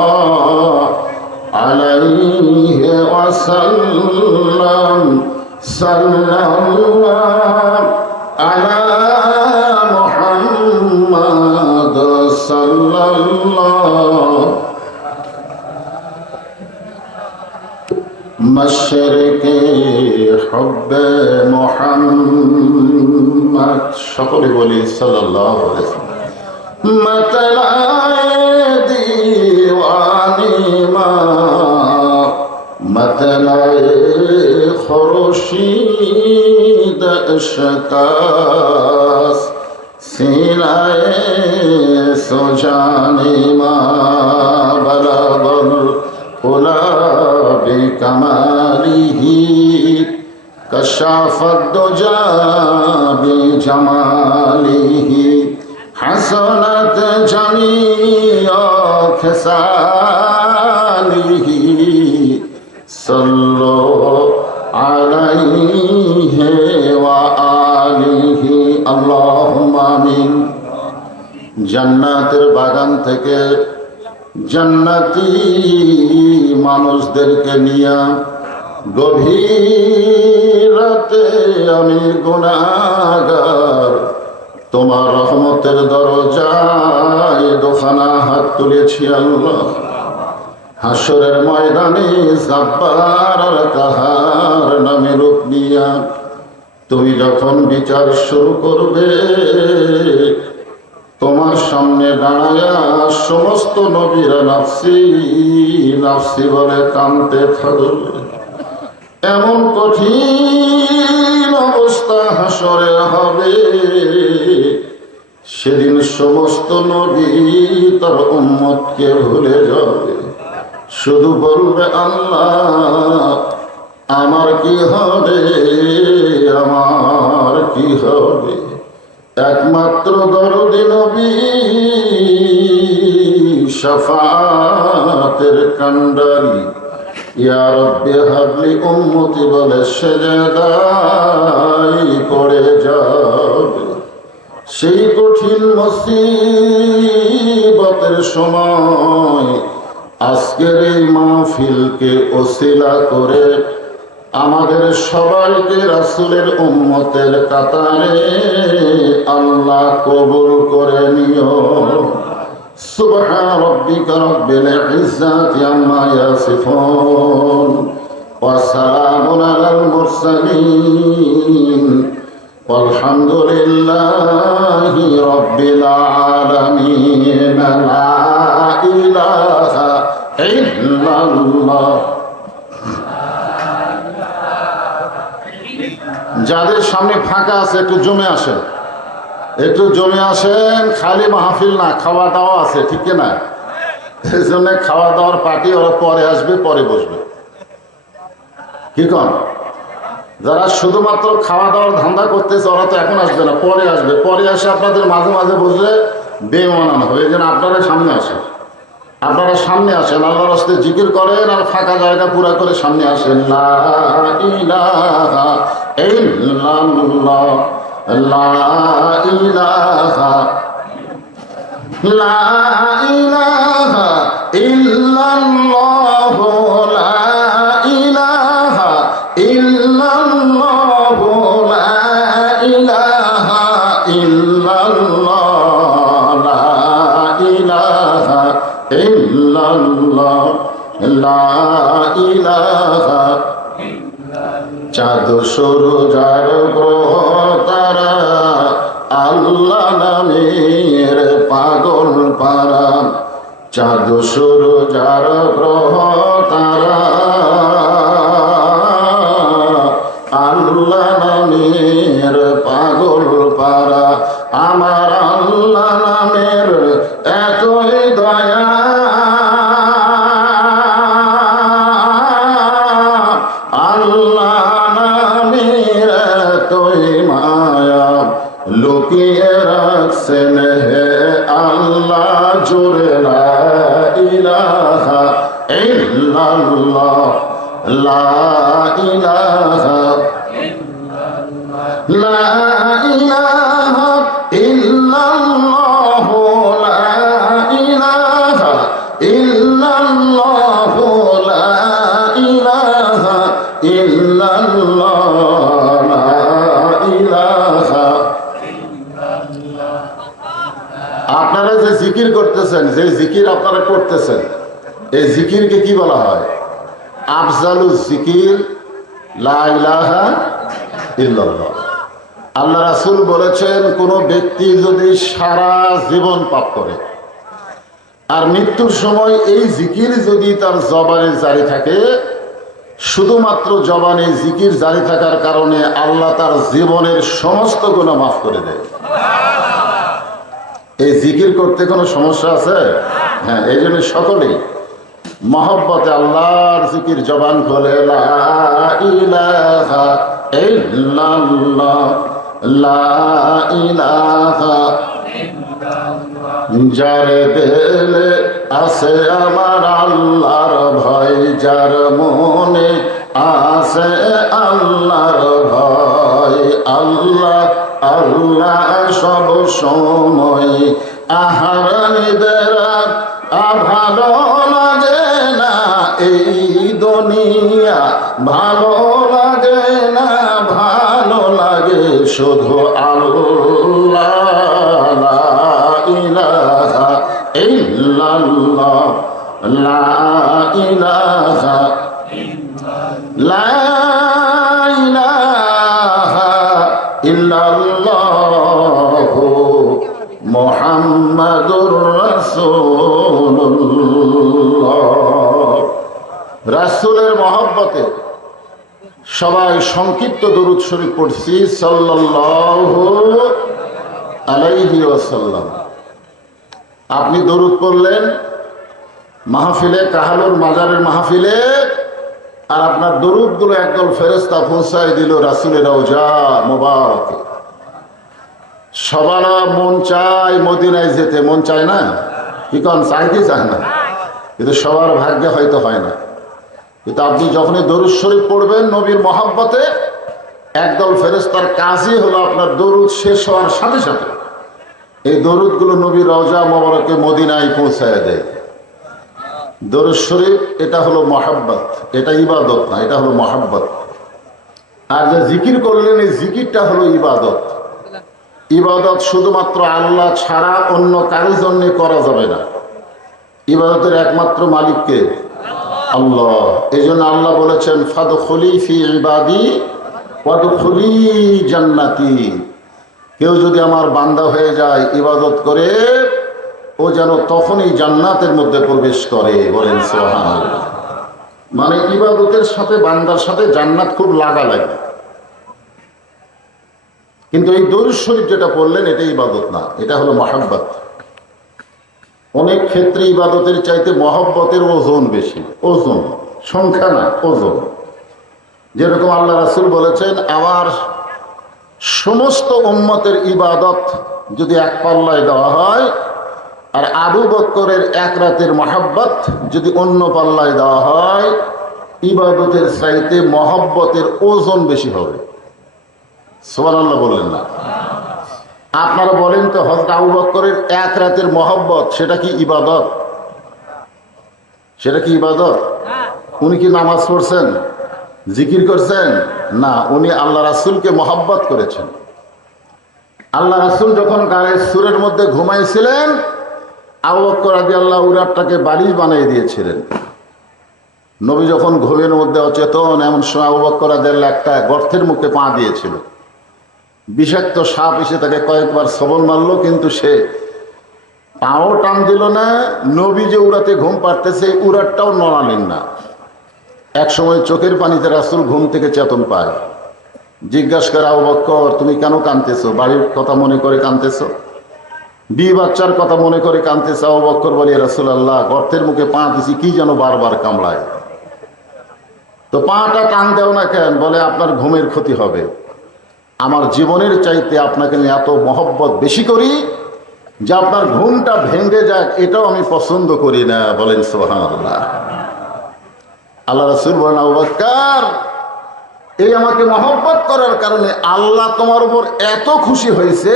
আলাইহি ওয়াসাল্লাম সাল্লাল্লাহু আলা মুহাম্মদ সাল্লাল্লাহু মশরিকে হুব্বে মুহাম্মদ সকলে বলি সাল্লাল্লাহু আলাইহি ওয়াসাল্লাম मतलाए दीवानी माँ मतलाए खुर्शीद शिकास सीनाए सुजानी माँ बलबल उला बिकमालिही कशाफत दुजा बिजमालिही حسنت جميع خصاله সাল্লু আলাইহি ওয়া আলিহি আল্লাহুম্মা আমিন। জান্নাতের বাগান থেকে জান্নাতি মানুষদেরকে নিয়ে গভীর রাতে আমি গুনাহগার তোমার রহমতের দরজায় দোখানা হাত তুলেছি আল্লাহ। হাসরের ময়দানে জাব্বার আর কাহার নামে রূপ নিয়া তুমি যখন বিচার শুরু করবে, তোমার সামনে দাঁড়ায়া সমস্ত নবীরা নাফসি নাফসি বলে কাঁদতে থাকবে। এমন কঠিন অবস্থা হাসরে হবে, সেদিন সমস্ত নবী তার উম্মতকে ভুলে যাবে, শুধু বলবে আল্লাহ আমার কি হবে, আমার কি হবে। একমাত্র দরদি নবী শাফাতের কান্ডারি ইয়া রব্বি হাবলি উম্মতি বলে সেজদায় পড়ে যাবে। সেই কঠিন মুসিবতের সময় আজকের এই মাহফিলকে ওসিলা করে আমাদের সবাইকে রাসূলের উম্মতের কাতারে আল্লাহ কবুল করে নিও। সুবহান রাব্বিকা রাব্বিল ইজ্জাতি আম্মা ইয়াসিফুন ওয়া সালামুন আলাল মুরসালিন ওয়ালহামদুলিল্লাহি রাব্বিল আলামিন। লা ইলাহা ইল্লাল্লাহ। যাদের সামনে ফাঁকা আছে একটু জমে আসেন, একটু জমে আসেন। খালি মাহফিল না, খাওয়া দাওয়া আছে, ঠিক না? এই জন্য খাওয়া দাওয়ার পার্টি ওরা পরে আসবে, পরে বসবে, কি কন? যারা শুধুমাত্র খাওয়া দাওয়ার ধান্দা করতেছে ওরা তো এখন আসবে না, পরে আসবে। পরে আসে আপনাদের মাঝে মাঝে বসলে বেমানান হবে। এই জন্য আপনারা সামনে আসেন, আপনারা সামনে আসেন, আল্লাহর রাস্তায় জিকির করেন আর ফাঁকা জায়গা পুরা করে সামনে আসেন। লা ইলাহা ইল্লাল্লাহ, লা ইলাহা, লা ইলাহা ইল্লাল্লাহ, লা ইলাহা ইল্লাল্লাহ, লা ইলাহা ইল্লাল্লাহ, লা ইলাহা ইল্লাল্লাহ, লা ইলাহা। চাঁদ সূরজ আর গ্রহ তারা আল্লাহ নামের পাগল পারা। চাঁদ সূরজ আর গ্রহ তারা আল্লাহ নামের পাগল পারা। আমার আল্লাহ নামের এতই দয়া, আল্লাহ নামের এতই মায়া, লুকিয়ে রাখছেন হে আল্লাহ জোরে লা ইলাহা ইল্লাল্লাহ, লা ইলাহা, লা ইলাহা ইল্লাল্লাহ, লা ইলাহা ইল্লাল্লাহ, লা ইলাহা ইল্লাল্লাহ, লা ইলাহা। আপনারা যে জিকির করতেছেন, যে জিকির আপনারা করতেছেন, এই জিকিরকে কি বলা হয়? আফজালুজ জিকির লা ইলাহা ইল্লাল্লাহ। আল্লাহ রাসূল বলেছেন, কোন ব্যক্তি যদি সারা জীবন পাপ করে আর মৃত্যুর সময় এই জিকির যদি তার জবানে জারি থাকে, শুধুমাত্র জবানে জিকির জারি থাকার কারণে আল্লাহ তার জীবনের সমস্ত গুনাহ মাফ করে দেয়। এই জিকির করতে কোনো সমস্যা আছে? হ্যাঁ, এই জন্য সকলেই মহব্বতে আল্লাহর জিকির জবান খোলে লা ইলাহা ইল্লাল্লাহ, লা ইলাহা। যার দিলে আছে আমার আল্লাহর ভয় যার মনে আছে আল্লাহর ভয়। আল্লাহ আল্লাহ সব সময় আহারানিদের ভালো লাগে না এই দুনিয়া, ভালো লাগে না, ভালো লাগে শুধু আল্লাহ। লা ইলাহা ইল্লাল্লাহ, লা ইলাহা লা ইলাহা ইল্লাল্লাহ মুহাম্মাদুর রাসূলুল্লাহ। রাসূলের মহব্বতে সবাই সংক্ষিপ্ত দরুদ শরীফ পড়ছি সাল্লাল্লাহু আলাইহি ওয়াসাল্লাম। আপনি দরুদ পড়লেন মাহফিলে, কাহালুর মাজারের মাহফিলে, আর আপনার দরুদগুলো একদল ফেরেশতা পৌঁছায় দিল রাসূলের রওজা মোবারকে। সবার মন চায় মদিনায় যেতে, মন চায় না? কি কোন চায় কি চায় না? কিন্তু সবার ভাগ্যে হয়তো হয় না। কিন্তু আপনি যখনই দরুদ শরীফ পড়বেন নবীর মহব্বতে, একদল ফেরেশতার কাজই হলো আপনার দরুদ শেষ হওয়ার সাথে সাথে এই দরুদগুলো নবীর রওজা মোবারকে মদিনায় পৌঁছায় দেয়। দরুদ শরীফ এটা হলো মহাব্বত, এটা ইবাদত না, এটা হলো মহাব্বত। আর যে জিকির করলেন এই জিকিরটা হলো ইবাদত। ইবাদত শুধুমাত্র আল্লাহ ছাড়া অন্য কারোর জন্য করা যাবে না। ইবাদতের একমাত্র মালিককে আল্লাহ। এই জন্য আল্লাহ বলেছেন ফাদখুলি ফি ইবাদি ওয়াদখুলি জান্নাতি। কেউ যদি আমার বান্দা হয়ে যায় ইবাদত করে, ও যেন তখনই জান্নাতের মধ্যে প্রবেশ করে। বলেন সুবহানাল্লাহ। মানে ইবাদতের সাথে বান্দার সাথে জান্নাত খুব লাগালাগি। কিন্তু এই দরুদ শরীফ যেটা পড়লেন এটা ইবাদত না, এটা হলো মহাব্বত। অনেক ক্ষেত্রে ইবাদতের চাইতে মহব্বতের ওজন বেশি। ওজন সংখ্যা না, ওজন। যেরকম আল্লাহ রাসূল বলেছেন আমার সমস্ত উম্মতের ইবাদত যদি এক পাল্লায় দেওয়া হয়, আর আবু বকরের এক রাতের মহাব্বত যদি অন্য পাল্লায় দেওয়া হয়, ইবাদতের চাইতে মহব্বতের ওজন বেশি হবে। সুবহানাল্লাহ বললেন না? আপনারা বলেন তো হযরত আবু বকরের এক রাতের মহব্বত সেটা কি ইবাদত? সেটা কি ইবাদত? উনি কি নামাজ পড়ছেন, জিকির করছেন? না, উনি আল্লাহ রাসূলকে মহব্বত করেছেন। আল্লাহ রাসূল যখন গায়ের সুরের মধ্যে ঘুমাইছিলেন, আবু বকর রাদিয়াল্লাহু উরাতটাকে বালিশ বানিয়ে দিয়েছিলেন। নবী যখন ঘুমের মধ্যে অচেতন, এমন সময় আবু বকর রাদিয়াল্লাহু একটা গর্তের মুখে পা দিয়েছিল। বিষাক্ত সাপ এসে তাকে কয়েকবার সবল মারলো, কিন্তু সে পাও টান দিল না। নবী যে উড়াতে ঘুম পাড়তেছে উড়ারটাও নড়ালেন না। এক সময় চোখের পানিতে রাসূল ঘুম থেকে চেতন পায়। জিজ্ঞাসা করে আবু বকর তুমি কেন কাঁদতেছো? বাড়ির কথা মনে করে কাঁদতেছো? বিয়ে বাচ্চার কথা মনে করে কাঁদতেছো? আবু বকর বলে রাসূলুল্লাহ গর্তের মুখে পা দিছি, কি যেন বারবার কামড়ায়। তো পাটা টান দেও না কেন? বলে আপনার ঘুমের ক্ষতি হবে। আমার জীবনের চাইতে আপনাকে নিয়ে এত মহব্বত বেশি করি যে আপনার ঘুমটা ভেঙে যাক এটাও আমি পছন্দ করি না। বলেন সুবহানাল্লাহ। আল্লাহ রাসূল বলেন আবু বকর এই আমাকে মহব্বত করার কারণে আল্লাহ তোমার উপর এত খুশি হয়েছে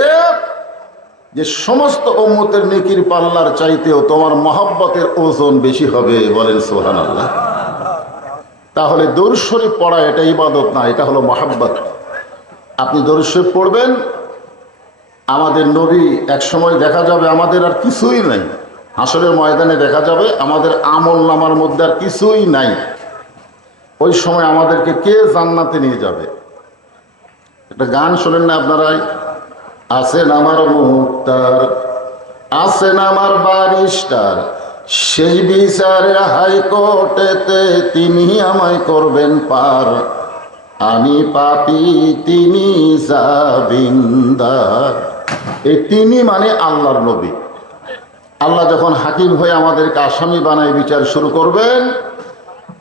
যে সমস্ত উম্মতের নেকির পাল্লার চাইতেও তোমার মহব্বতের ওজন বেশি হবে। বলেন সুবহানাল্লাহ। তাহলে দরুদ শরীফ পড়া এটা ইবাদত না, এটা হলো মহব্বত। আপনি দরুদ শরীফ পড়বেন। আমাদের নবী এক সময় দেখা যাবে আমাদের আর কিছুই নাই, হাসরের ময়দানে দেখা যাবে আমাদের আমল নামার মধ্যে আর কিছুই নাই। ওই সময় আমাদেরকে কে জান্নাতে নিয়ে যাবে? একটা গান শোনেন না আপনারাই? আছেন আমার মুক্তার, আছেন আমার বারিস্টার, সেই বিচারে হাইকোর্টেতে তিনি আমায় করবেন পার। আমি পাপী তিনি জামিনদার। এই তিনি মানে আল্লাহর নবী। আল্লাহ যখন হাকিম হয়ে আমাদেরকে আসামি বানায় বিচার শুরু করবেন,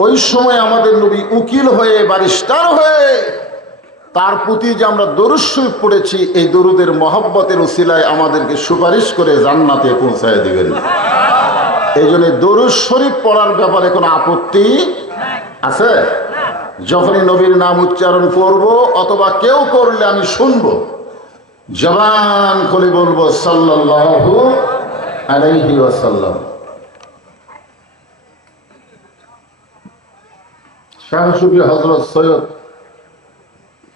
ওই সময় আমাদের নবী উকিল হয়ে বারিস্টার হয়ে তার প্রতি যে আমরা দরুদ শরীফ পড়েছি এই দরুদের মহব্বতের উসিলায় আমাদেরকে সুপারিশ করে জান্নাতে পৌঁছায় দিবেন। এই জন্য দরুদ শরীফ পড়ার ব্যাপারে কোনো আপত্তি আছে? যখনই নবীর নাম উচ্চারণ করব অথবা কেউ করলে আমি শুনবো, জবান খুলে বলবো সাল্লাল্লাহু আলাইহি ওয়াসাল্লাম। শাহ সুফি হযরত সৈয়দ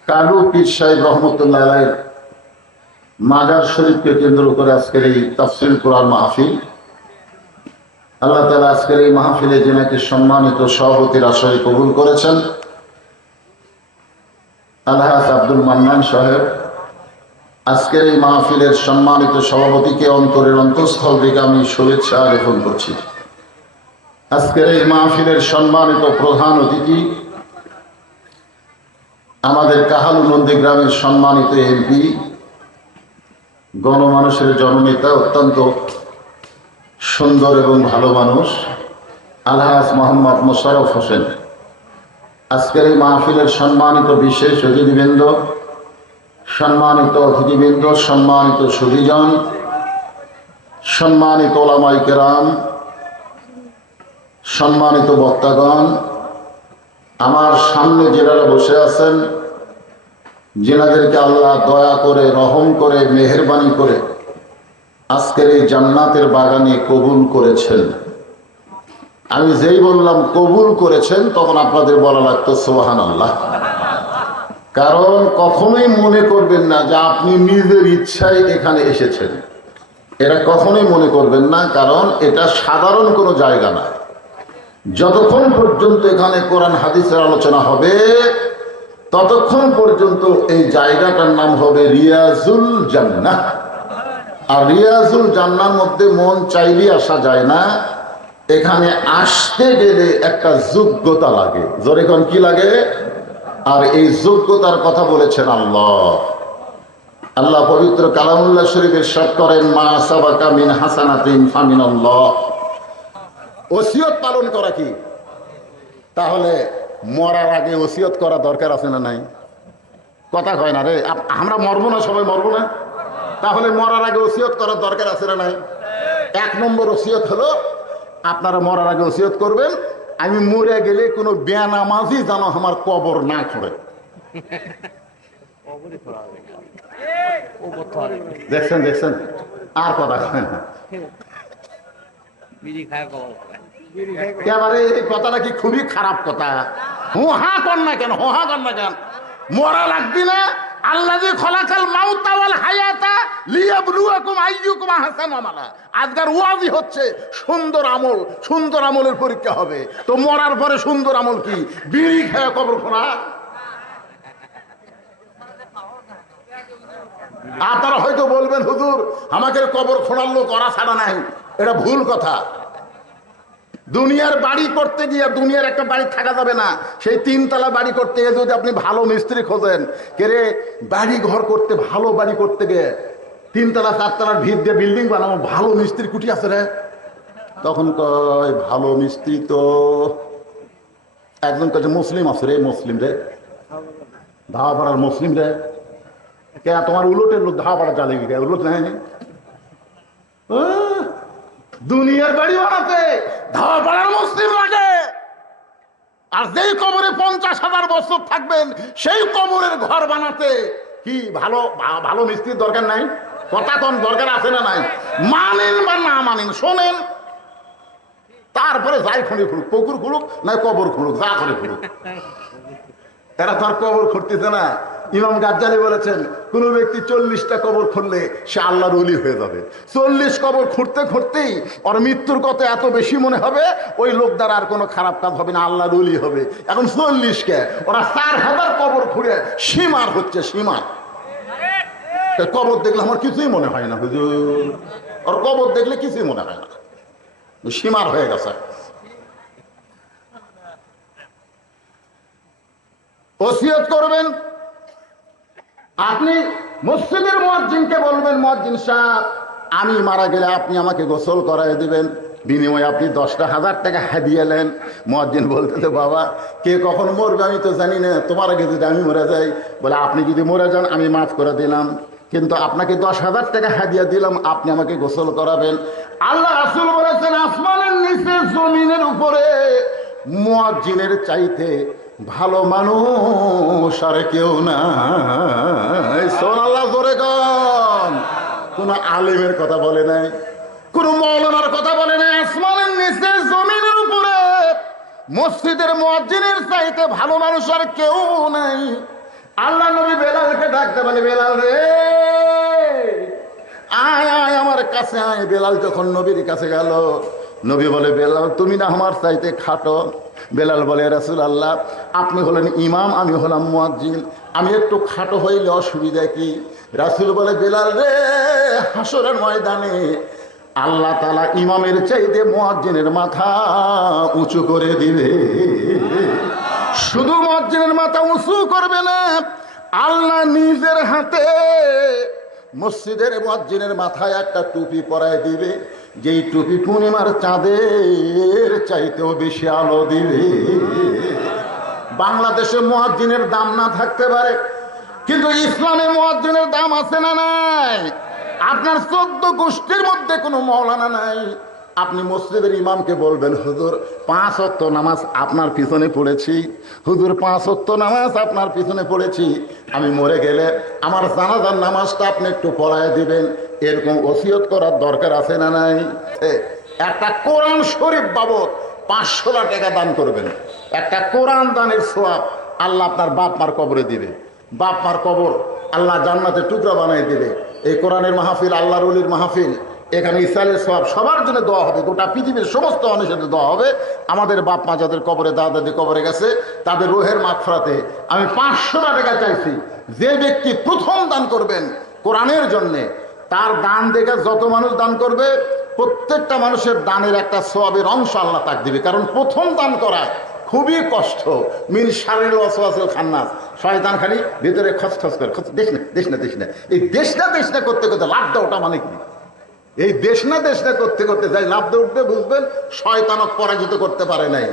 কালু পীর সাহেব রহমতুল্লাহ আলাইহির মাজার শরীফকে কেন্দ্র করে আজকের এই তাফসীর কোরআন মাহফিল। আল্লাহ তাআলা আজকের এই মাহফিলে যিনাকে সম্মানিত সভাপতির আসরে কবুল করেছেন, আলহাজ আব্দুল মান্নান সাহেব, আজকের এই মাহফিলের সম্মানিত সভাপতিকে অন্তরের অন্তঃস্থল থেকে আমি শুভেচ্ছা জ্ঞাপন করছি। আজকের এই মাহফিলের সম্মানিত প্রধান অতিথি আমাদের কাহালু নন্দীগ্রামের সম্মানিত এমপি, গণমানুষের জননেতা, অত্যন্ত সুন্দর এবং ভালো মানুষ, আলহাজ মোহাম্মদ মোশাররফ হোসেন। আজকের এই মাহফিলের সম্মানিত বিশেষ অতিথিবৃন্দ, সম্মানিত অতিথিবৃন্দ, সম্মানিত সুধীজন, সম্মানিত ওলামায়ে কেরাম, সম্মানিত বক্তাগণ, আমার সামনে যারা বসে আছেন, যিনাদেরকে আল্লাহ দয়া করে, রহম করে, মেহেরবানি করে আজকের এই জান্নাতের বাগানে কবুল করেছেন। আমি যেই বললাম কবুল করেছেন তখন আপনাদের বলা লাগতো সুবহানাল্লাহ। কারণ কখনোই মনে করবেন না যে আপনি নিজের ইচ্ছায় এখানে এসেছেন, এটা কখনোই মনে করবেন না, কারণ এটা সাধারণ কোনো জায়গা না। যতক্ষণ পর্যন্ত এখানে কোরআন হাদিসের আলোচনা হবে ততক্ষণ পর্যন্ত এই জায়গাটার নাম হবে রিয়াজুল জান্নাহ। আর রিয়াজুল জান্নাহর মধ্যে মন চাইলে আসা যায় না, এখানে আসতে গেলে একটা যোগ্যতা লাগে। জোরে কোন কি লাগে? আর এই যোগ্যতার কথা বলেছেন আল্লাহ। আল্লাহ পবিত্র কালামুল্লাহ শরীফে ইরশাদ করেন, মা সাবাকা মিন হাসানাতিন ফামিনাল্লাহ। ওসিয়ত পালন করা কি? তাহলে মরার আগে ওসিয়ত করা দরকার আছে না নাই? কথা কয় না রে, আমরা মরবো না, সবাই মরবো না, তাহলে মরার আগে ওসিয়ত করার দরকার আছে না নাই? এক নম্বর ওসিয়ত হলো আপনারা মরার আগে ওসিয়ত করবেন, আমি মরে গেলে কোনো বেনামাজি যেন আমার কবর না করে। দেখছেন দেখছেন, আর কথা কয় না। এবারে এই কথাটা কি খুবই খারাপ কথা? হোহা কর না কেন, হোহা কর না কেন? মরা লাগবি না? আল্লাযী খলাকাল মাউতা ওয়াল হায়াতা লিয়াবলুয়াকুম আইয়ুকুম আহসানু আমালা। আজকের ওয়াজি হচ্ছে সুন্দর আমল, সুন্দর আমলের পরীক্ষা হবে। তো মরার পরে সুন্দর আমল কি? বিড়ি খেয়ে কবর খোঁড়া? আপনারা হয়তো বলবেন, হুজুর আমাকে কবর খোঁড়ার লোক করা ছাড়া নাই। এটা ভুল কথা। দুনিয়ার বাড়ি করতে গিয়ে দুনিয়ার একটা বাড়ি থাকা যাবে না। সেই তিনতলা বাড়ি করতে গিয়ে যদি আপনি ভালো মিস্ত্রি খোঁজেন, কেরে বাড়ি ঘর করতে, ভালো বাড়ি করতে গিয়ে তিনতলা চারতলার ভিত দিয়ে বিল্ডিং বানাবো, ভালো মিস্ত্রি কুটি আছে রে? তখন কয় ভালো মিস্ত্রি তো একজন কাছে মুসলিম আছে রে, মুসলিম রে, ধাওয়াপাড়ার মুসলিম রে। কে তোমার উলটের লোক ধাওয়াপাড়া চালে গিয়ে উলট নেয়। দুনিয়ার বাড়ি বানাতে ধাওয়াপাড়ার মুসলিম লাগে, আর যেই কবরে 50,000 বছর থাকবেন সেই কবরের ঘর বানাতে কি ভালো ভালো মিস্ত্রির দরকার নাই? কথা তো দরকার আছে না নাই? মানেন বা না মানেন, শোনেন, তারপরে যাই খুঁড়ি খুঁড়ুক, পুকুর খুঁড়ুক না কবর খুঁড়ুক, যা করে খুঁড়ুক, এরা তো আর কবর খুঁড়তেছে না। ইমাম গাজ্জালি বলেছেন, কোন ব্যক্তি 40টা কবর খুঁড়লে সে আল্লাহর ওলি হয়ে যাবে। 40 কবর খুঁড়তে খুঁড়তেই ওর মৃত্যুর কথা এত বেশি মনে হবে, ওই লোক দ্বারা আর কোনো খারাপ কাজ হবে না, আল্লাহর ওলি হবে। এখন 40 কে ওরা 4000 কবর খুঁড়ে সীমার হচ্ছে, সীমার। কবর দেখলে আমার কিছুই মনে হয় না হুজুর, ওর কবর দেখলে কিছুই মনে হয় না, সীমার হয়ে গেছে। ওসিয়ত করবেন, আপনি মসজিদের মুয়াজ্জিনকে বলবেন, মুয়াজ্জিন সাহেব আমি মারা গেলে আপনি আমাকে গোসল করায় দিবেন, বিনিময়ে আপনি 10,000 টাকা হাদিয়া নেন। মুয়াজ্জিন বলতেছে, বাবা কে কখন মরবে আমি তো জানি না, তোমার আগে যদি আমি মরে যাই, বলে আপনি যদি মরে যান আমি মাফ করে দিলাম, কিন্তু আপনাকে 10,000 টাকা হাদিয়া দিলাম, আপনি আমাকে গোসল করাবেন। আল্লাহ রাসূল বলেছেন আসমানের নিচে জমিনের উপরে মুয়াজ্জিনের চাইতে ভালো মানুষ আর কেউ নাই। সুবহানাল্লাহ, জোরে গান। কোন আলেমের কথা বলে নাই, কোন মাওলানার কথা বলে নাই। আসমানের নিচে জমিনের উপরে মসজিদের মুয়াজ্জিনের চাইতে ভালো মানুষ আর কেউ নাই। আল্লাহ নবী বেলালকে ডাকতে বলে, বেলাল রে আয় আয় আমার কাছে আয়। বেলাল যখন নবীর কাছে গেল, নবী বলে, বেলাল তুমি না আমার চাইতে খাটো। বেলাল বলে, রাসূলুল্লাহ আপনি হলেন ইমাম, আমি হলাম মুয়াজ্জিন, আমি একটু খাটো হইলে অসুবিধা কি? রাসূল বলে, বেলাল রে হাসরের ময়দানে আল্লাহ তাআলা ইমামের চাইতে মুয়াজ্জিনের মাথা উঁচু করে দিবে। শুধু মুয়াজ্জিনের মাথা উঁচু করবে না, আল্লাহ নিজের হাতে মসজিদের মুয়াজ্জিনের মাথায় একটা টুপি পরায় দিবে, যেই টুপি পূর্ণিমার চাঁদের চাইতেও বেশি আলো দিবে। বাংলাদেশে মুয়াজ্জিনের দাম না থাকতে পারে, কিন্তু ইসলামে মুয়াজ্জিনের দাম আছে না নাই? আপনার 14 গোষ্ঠীর মধ্যে কোনো মাওলানা নাই। আপনি মসজিদের ইমামকে বলবেন, হুজুর 5 ওয়াক্ত নামাজ আপনার পিছনে পড়েছি, হুজুর 5 ওয়াক্ত নামাজ আপনার পিছনে পড়েছি, আমি মরে গেলে আমার জানাজার নামাজটা আপনি একটু পড়ায় দিবেন। এরকম ওসিয়ত করার দরকার আছে না নাই? একটা কোরআন শরীফ বাবদ 500 টাকা দান করবেন। একটা কোরআন দানের সওয়াব আল্লাহ আপনার বাপ মার কবরে দিবে। বাপ মার কবর আল্লাহ জান্নাতে টুকরা বানাই দিবে। এই কোরআনের মাহফিল, আল্লাহর ওলির মাহফিল, এখানে ইসরায়েলের সওয়াব সবার জন্য দোয়া হবে, গোটা পৃথিবীর সমস্ত মানুষের দোয়া হবে। আমাদের বাপ মা যাদের কবরে, দাদা দাদি কবরে গেছে, তাদের রুহের মাগফিরাতে আমি 500 টাকা চাইছি। যে ব্যক্তি প্রথম দান করবেন কোরআনের জন্যে, তার দান দেখে যত মানুষ দান করবে, প্রত্যেকটা মানুষের দানের একটা সওয়াবের অংশ আল্লাহ তাক দিবে। কারণ প্রথম দান করা খুবই কষ্ট। মিন শারিল ওয়াসওয়াসিল খান্নাস, শয়তান খালি ভিতরে খসখস করে, দেশ না দেশ না দেশ না, এই দেশ না করতে করতে লাভ দেওয়াটা মানে কি? এই দেশ না করতে করতে যাই লাভ দিয়ে উঠবে, বুঝবেন শয়তানক পরাজিত করতে পারে নাই।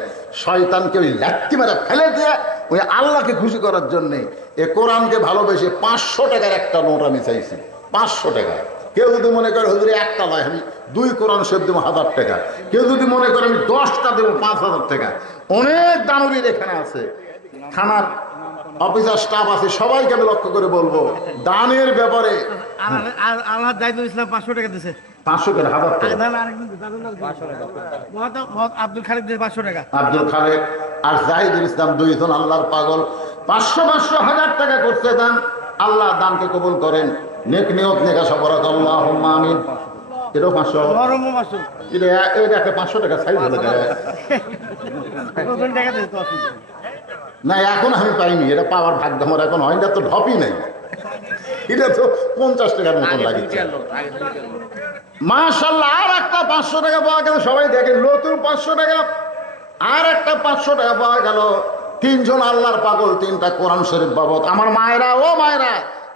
শয়তানকে ওই লাত্তি মারা ফেলে দিয়ে ওই আল্লাহকে খুশি করার জন্যে এ কোরআনকে ভালোবেসে 500 টাকার একটা নোট আমি চাইছি। 500 টাকা। কেউ যদি মনে করে হুজুরে একটা নয়, আমি 2 কোরআন শরীফ দেবো 1000 টাকা। কেউ যদি মনে করে আমি 10টা দেবো 5000 টাকা। অনেক দানবীর এখানে আছে, থানার অফিসার স্টাফ আছে, সবাইকে আমি লক্ষ্য করে বলবো দানের ব্যাপারে। আল্লাহ জাহিদুল ইসলাম 500 টাকা দিছে। 500 টাকা, 1000 টাকা। আব্দুল খালেক দিয়েছে 500 টাকা। আব্দুল খালেক আর জাহিদুল ইসলাম দুইজন আল্লাহর পাগল, 500 1000 টাকা করতে দেন। আল্লাহ দানকে কবুল করেন। নেক নিয়ত নেক আশা করা, আল্লাহুম্মা আমিন। এটাও 500, এটা একটা 500 টাকা সাইজ হলে না, এখন আমি পাইনি, এটা পাওয়ার ভাগ্য আমার এখন হয় না, তো ঢপই নাই। এটা তো 50 টাকার মতন লাগে। মাশাআল্লাহ, আর একটা 500 টাকা পাওয়া গেল। সবাই দেখেন, নতুন 500 টাকা, আর একটা 500 টাকা পাওয়া গেল। 3 জন আল্লাহর পাগল, 3টা কোরআন শরীফ বাবদ। আমার মায়েরা, ও মায়েরা,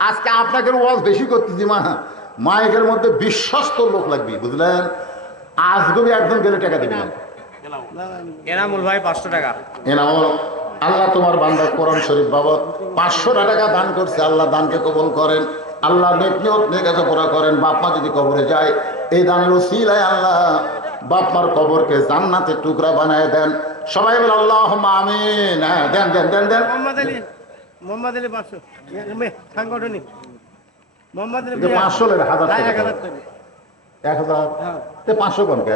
আজকে আপনাকে ওয়াজ বেশি করতেছি। মায়ের মধ্যে বিশ্বস্ত লোক লাগবে, বুঝলেন? আজগবি একজন গেলে টাকা দেবেন। এনামুল ভাই 500 টাকা। এনামুল, আল্লাহ তোমার বান্দা কোরআন শরীফ বাবদ 500 টাকা দান করছে। আল্লাহ দানকে কবুল করেন। আল্লাহ নেক নিয়ত নেক আশা পুরা করেন। বাপ মা যদি কবরে যায়, এই দানের উসিলায় আল্লাহ বাপ মার কবরকে জান্নাতের টুকরা বানায় দেন। সবাই বলে আল্লাহুম্মা আমিন। হ্যাঁ, দেন দেন দেন দেন। মোহাম্মদ আলী 500 সাংগঠনিক। মোহাম্মদ আলী 500 লেগে 1000 টাকা, 1000 1000 তে 500 কোন কে?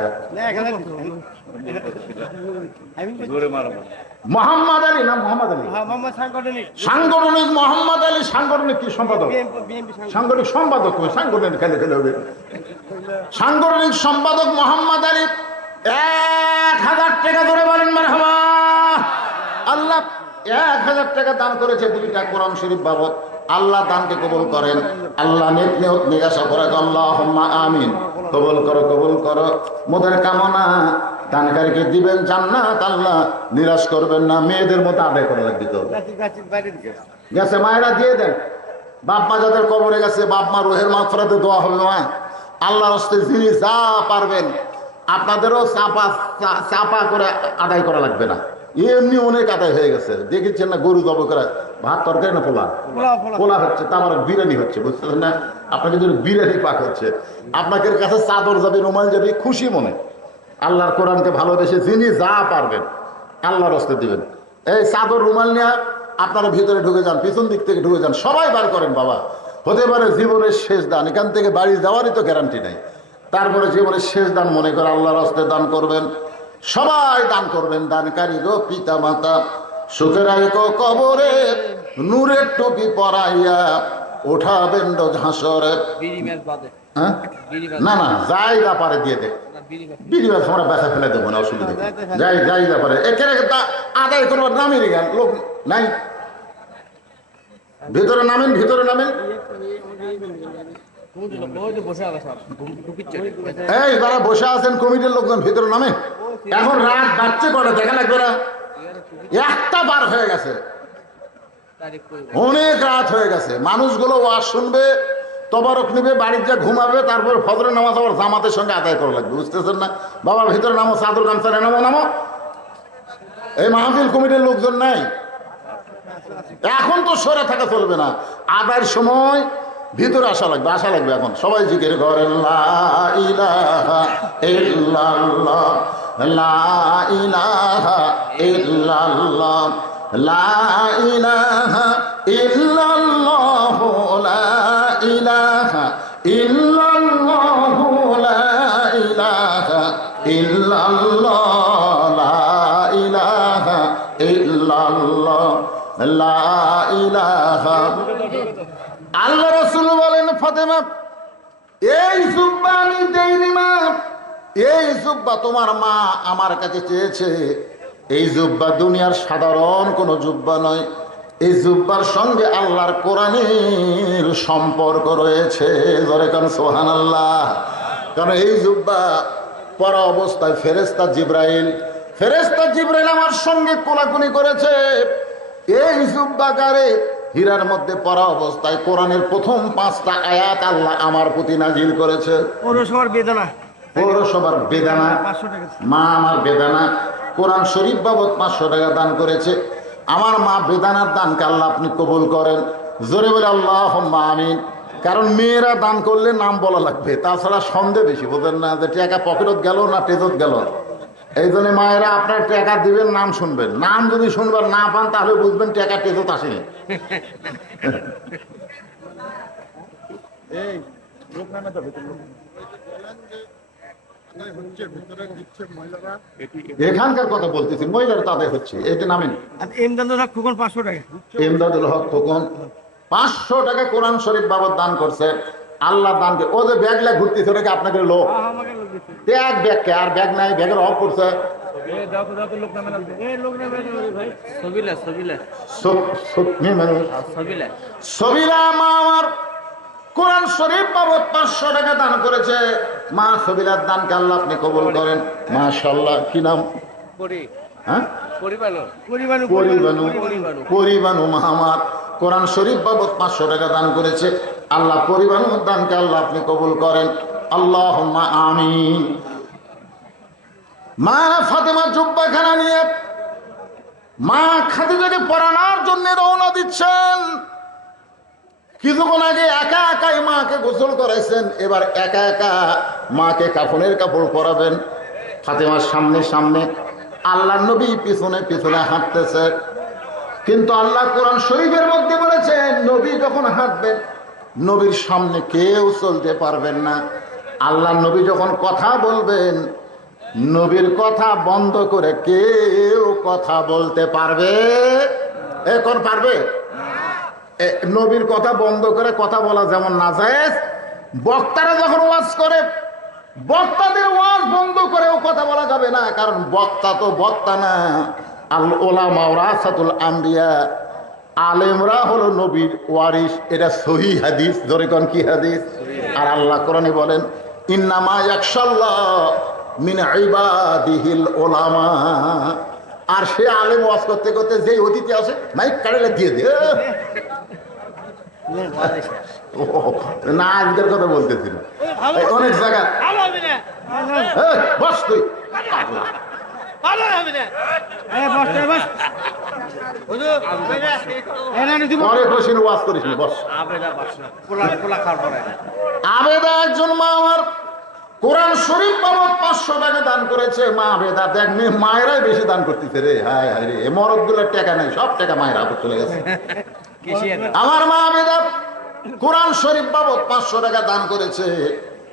মোহাম্মদ আলী না মোহাম্মদ আলী? সাংগঠনিক মোহাম্মদ আলী। সাংগঠনিক কি সম্পাদক? সাংগঠনিক সম্পাদক। সাংগঠনিক খেলে খেলে হবে। সাংগঠনিক সম্পাদক মোহাম্মদ আলী 1000 টাকা ধরে বলেন মারহাবা। আল্লাহ 1000 টাকা দান করেছে 2টা কোরআন শরীফ বাবদ। আল্লাহ দানকে কবুল করেন। আল্লাহ নেক নিয়ত নেক আশা করে, আল্লাহুম্মা আমিন। কবুল করো, কবুল করো। মোদের কামনা দানকারীকে দিবেন জান্নাত, আল্লাহ নিরাশ করবেন না। মেয়েদের মতো আদায় করা লাগবে তো। গেছে মায়েরা দিয়ে দেন। বাপ মা যাদের কবরে গেছে, বাপ মা রুহের মাগফিরাতে দোয়া হবে। মা আল্লাহর রাস্তে যিনি যা পারবেন, আপনাদেরও চাপা করে আদায় করা লাগবে না। এমনি অনেক আদায় হয়ে গেছে, দেখেছেন না? গরু জব করে ভাত তরকারি না পোলা? পোলাও, পোলাও। পোলা হচ্ছে, তা আমার বিরিয়ানি হচ্ছে, বুঝতেছেন না? আপনাকে যদি বিরিয়ানি পাক হচ্ছে, আপনাকে কাছে চাদর যাবে, রুমাল যাবে, খুশি মনে আল্লাহর কোরআনকে ভালোবেসে যিনি যা পারবেন আল্লাহর হস্তে দিবেন। এই চাদর রুমাল নিয়ে আপনারা ভিতরে ঢুকে যান, পিছন দিক থেকে ঢুকে যান, সবাই বার করেন বাবা। হতে পারে জীবনের শেষ দান, এখান থেকে বাড়ি যাওয়ারই তো গ্যারান্টি নাই। তারপরে জীবনের শেষ দান মনে করে আল্লাহর হস্তে দান করবেন। সবাই দান করবেন। দানকারী গো পিতা মাতা, সুখের আয়কো কবরে, নূরের টুপি পরাইয়া ওঠাবেন হাসরে। হ্যাঁ? না না, জায়গা পারে দিয়ে দেখ, বিরিবাস আমরা ব্যথা ফেলে দেবো না, অসুবিধা নেই। যাই জায়গা পারে এখানে আদায় করবার নামেরই জ্ঞান লোক নাই। ভিতরে নামেন, ভিতরে নামেন। এই যারা বসে আছেন কমিটির লোকজন ভিতরে নামেন। এখন রাত বাড়ছে কটা দেখা লাগবে না? একটা বার হয়ে গেছে, অনেক রাত হয়ে গেছে। মানুষগুলো ওয়াজ শুনবে, তবারক নিবে, বাড়ির যা ঘুমাবে, তারপর ফজরের নামাজ আবার জামাতের সঙ্গে আদায় করা লাগবে, বুঝতেছেন না? বাবা ভিতরে নামো, চাদর গামছা নামো, নামো। এই মাহফিল কমিটির লোকজন নাই, এখন তো সরে থাকা চলবে না। আদায়ের সময় ভিতরে আসা লাগবে, আসা লাগবে। এখন সবাই জিকির করেন লা ইলাহা ইল্লাল্লাহ, লা ইলাহা ইল্লাল্লাহ, লা ইলাহা ইল্লাল্লাহ, লা ইলাহা ইল্লাল্লাহ, লা ইলাহা ইল্লাল্লাহ, লা ইলাহা ইল্লাল্লাহ, লা ইলাহা। আল্লাহ রাসূল বলেন, ফাতেমা এই জুব্বা আমি দেইনি মা, এই জুব্বা তোমার মা আমার কাছে চেয়েছে। এই জুব্বা দুনিয়ার সাধারণ কোনো জুব্বা নয়, এই জুব্বার সঙ্গে আল্লাহর কোরআনের সম্পর্ক রয়েছে। জোরে কান সুবহানাল্লাহ। কারণ এই জুব্বা পরা অবস্থায় ফেরেশতা জিবরাইল আমার সঙ্গে কোলাকুলি করেছে। এই জুব্বাকারে হীরার মধ্যে পরা অবস্থায় কোরআনের প্রথম 5টা আয়াত আল্লাহ আমার প্রতি নাজিল করেছে। পৌরসভার বেদনা, পৌরসভার বেদানা, 500 টাকা। মা আমার বেদানা কোরআন শরীফ বাবদ 500 টাকা দান করেছে। আমার মা বেদানার দানকে আল্লাহ আপনি কবুল করেন। জোরে বলে আল্লাহুম্মা আমিন। কারণ মেয়েরা দান করলে নাম বলা লাগবে, তাছাড়া সন্দেহ বেশি, বোঝেন না যে টাকা পকেটত গেল না টেজত গেল। এই জন্য মায়েরা আপনার টাকা দিবেন, নাম শুনবেন। নাম যদি শুনবার না পান তাহলে বুঝবেন টাকা টেজত আসেনি। এখানকার কথা বলতেছি, মহিলারা তাদের হচ্ছে এটা নামেন। আর এমদাদুল হক খোকন 500 টাকা। এমদাদুল হক খোকন 500 টাকা কোরআন শরীফ বাবদ দান করছে। আল্লাহ দানকে ও যে ব্যাগ লা ঘুরতেছে ওটাকে আপনাকে লোক আমাকে লোক দিচ্ছে। ব্যাগ ব্যাগকে আর ব্যাগ নাই, ব্যাগের অফ করছে। সবিলা মা আমার কোরআন শরীফ বাবদ 500 টাকা দান করেছে। মা সবিলার দানকে আল্লাহ আপনি কবুল করেন। মাশাআল্লাহ। কি নাম? হ্যাঁ, পরিবানু মা আমার কোরআন শরীফ বাবদ 500 টাকা দান করেছে। আল্লাহ পরিবানুর দানকে আল্লাহ আপনি কবুল করেন। আল্লাহুম্মা আমিন। মা ফাতেমা জুব্বাখানা নিয়ে মা খাদিজাকে পরানোর জন্য রওনা দিচ্ছেন। কিছুক্ষণ আগে একা একাই মাকে গোসল করাইছেন, এবার একা একা মাকে কাফনের কাপড় পরাবেন। ফাতেমার সামনে সামনে, আল্লাহ নবী পিছনে পিছনে হাঁটতেছে। কিন্তু আল্লাহ কোরআন শরীফের মধ্যে বলেছেন নবী যখন হাঁটবেন নবীর সামনে কেউ চলতে পারবেন না। আল্লাহ নবী যখন কথা বলবেন নবীর কথা বন্ধ করে কেউ কথা বলতে পারবে? এখন পারবে? নবীর কথা বন্ধ করে কথা বলা যেমন নাজায়েজ, বক্তারা যখন ওয়াজ করে বক্তাদের ওয়াজ বন্ধ করেও কথা বলা যাবে না। কারণ বক্তা তো বক্তা না, আল উলামা ওয়ারাসাতুল আম্বিয়া, আলেমরা হলো নবীর ওয়ারিস। এটা সহিহ হাদিস। জোরে কোন কি হাদিস? আর আল্লাহ কোরআনে বলেন ইন্নামা ইয়াখশাল্লাহ মিন ইবাদিহিল উলামা। আর সে আলেম ওয়াজ করতে করতে যেই অতিথি আসে মাইক কাড়লে দিয়ে দে না, আজকের কথা বলতেছিল অনেক জায়গা। বস তুই পরে বসে ওয়াজ করিস না, বস। আবেদা একজন মা আমার কোরআন শরীফ বাবদ 500 টাকা দান করেছে। মা আবেদা দেখ, মায়েরাই বেশি দান করতেছে রে। হায় হায় রে, মরদ গুলোর টাকা নেই, সব টাকা মায়ের হাতে চলে গেছে। আমার মা আবেদা কোরআন শরীফ বাবদ 500 টাকা দান করেছে।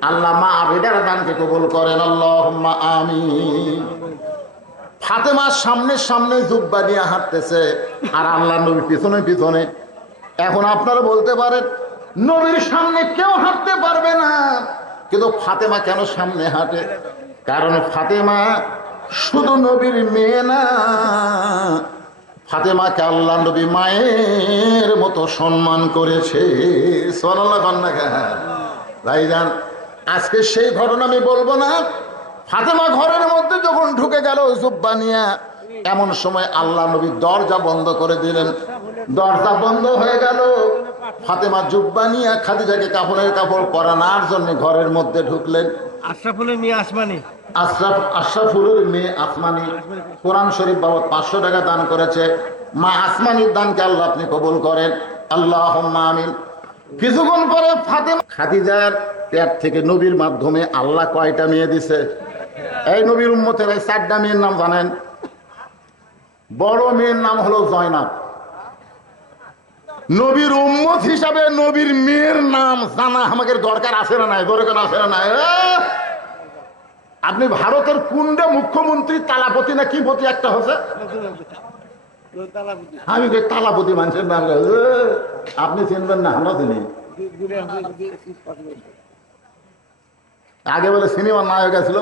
আল্লাহ মা আবেদার দানকে কবুল করেন, আল্লাহুম্মা আমিন। ফাতেমার সামনে সামনে জুব্বা নিয়ে হাঁটতেছে আর আল্লাহ নবী পিছনে পিছনে। এখন আপনারা বলতে পারেন নবীর সামনে কেউ হাঁটতে পারবে না, কিন্তু ফাতেমা কেন সামনে হাঁটে? কারণ ফাতেমা শুধু নবীর মেয়ে না, ফাতেমাকে আল্লাহ নবী মায়ের মতো সম্মান করেছে। সুবহানাল্লাহ কান্না খায় ভাইজান। আজকে সেই ঘটনা আমি বলবো না। ফাতেমা ঘরের মধ্যে যখন ঢুকে গেল জুব্বা নিয়ে, এমন সময় আল্লাহ নবী দরজা বন্ধ করে দিলেন। দরজা বন্ধ হয়ে গেল। ফাতেমা জুব্বা নিয়ে খাদিজাকে কাপড়ের কাপড় পরানোর জন্য ঘরের মধ্যে ঢুকলেন। আশরাফুলের মেয়ে আসমানি, আশরাফুলের মেয়ে আসমানি কোরআন শরীফ বাবদ 500 টাকা দান করেছে। মা আসমানির দানকে আল্লাহ আপনি কবুল করেন, আল্লাহুম্মা আমিন। কিছুক্ষণ পরে ফাতেমা খাদিজার পেট থেকে নবীর মাধ্যমে আল্লাহ কয়টা মেয়ে দিছে? এই নবীর উম্মতের এই 4টা মেয়ের নাম জানেন? বড় মেয়ের নাম হলো জয়নাব। নবীর উম্মত হিসাবে নবীর মেয়ের নাম জানা আমাদের দরকার আছে না নাই? দরকার আছে না নাই? আপনি ভারতের কোনটা মুখ্যমন্ত্রী তালাপতি না কি পতি একটা হচ্ছে? আমি তালাপতি মানুষের নাম আপনি চিনবেন না, আমরা চিনি। আগে বলে সিনেমার নায়ক ছিল,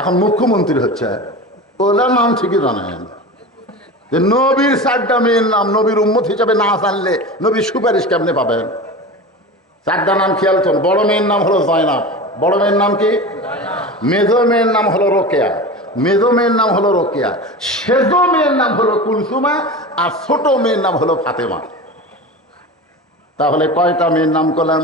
এখন মুখ্যমন্ত্রী হচ্ছে। ওনার নাম ঠিকই জানেন। নবীর 4টা মেয়ের নাম নবীর উম্মত হিসাবে না জানলে নবীর সুপারিশ কেমনে পাবেন? 4টা নাম খেয়াল করুন। বড় মেয়ের নাম হলো জয়নাব। বড় মেয়ের নাম কি? মেজো মেয়ের নাম হলো রোকেয়া। মেজো মেয়ের নাম হলো রোকেয়া। সেজো মেয়ের নাম হলো কুলসুমা। আর ছোট মেয়ের নাম হলো ফাতেমা। তাহলে কয়টা মেয়ের নাম করলাম?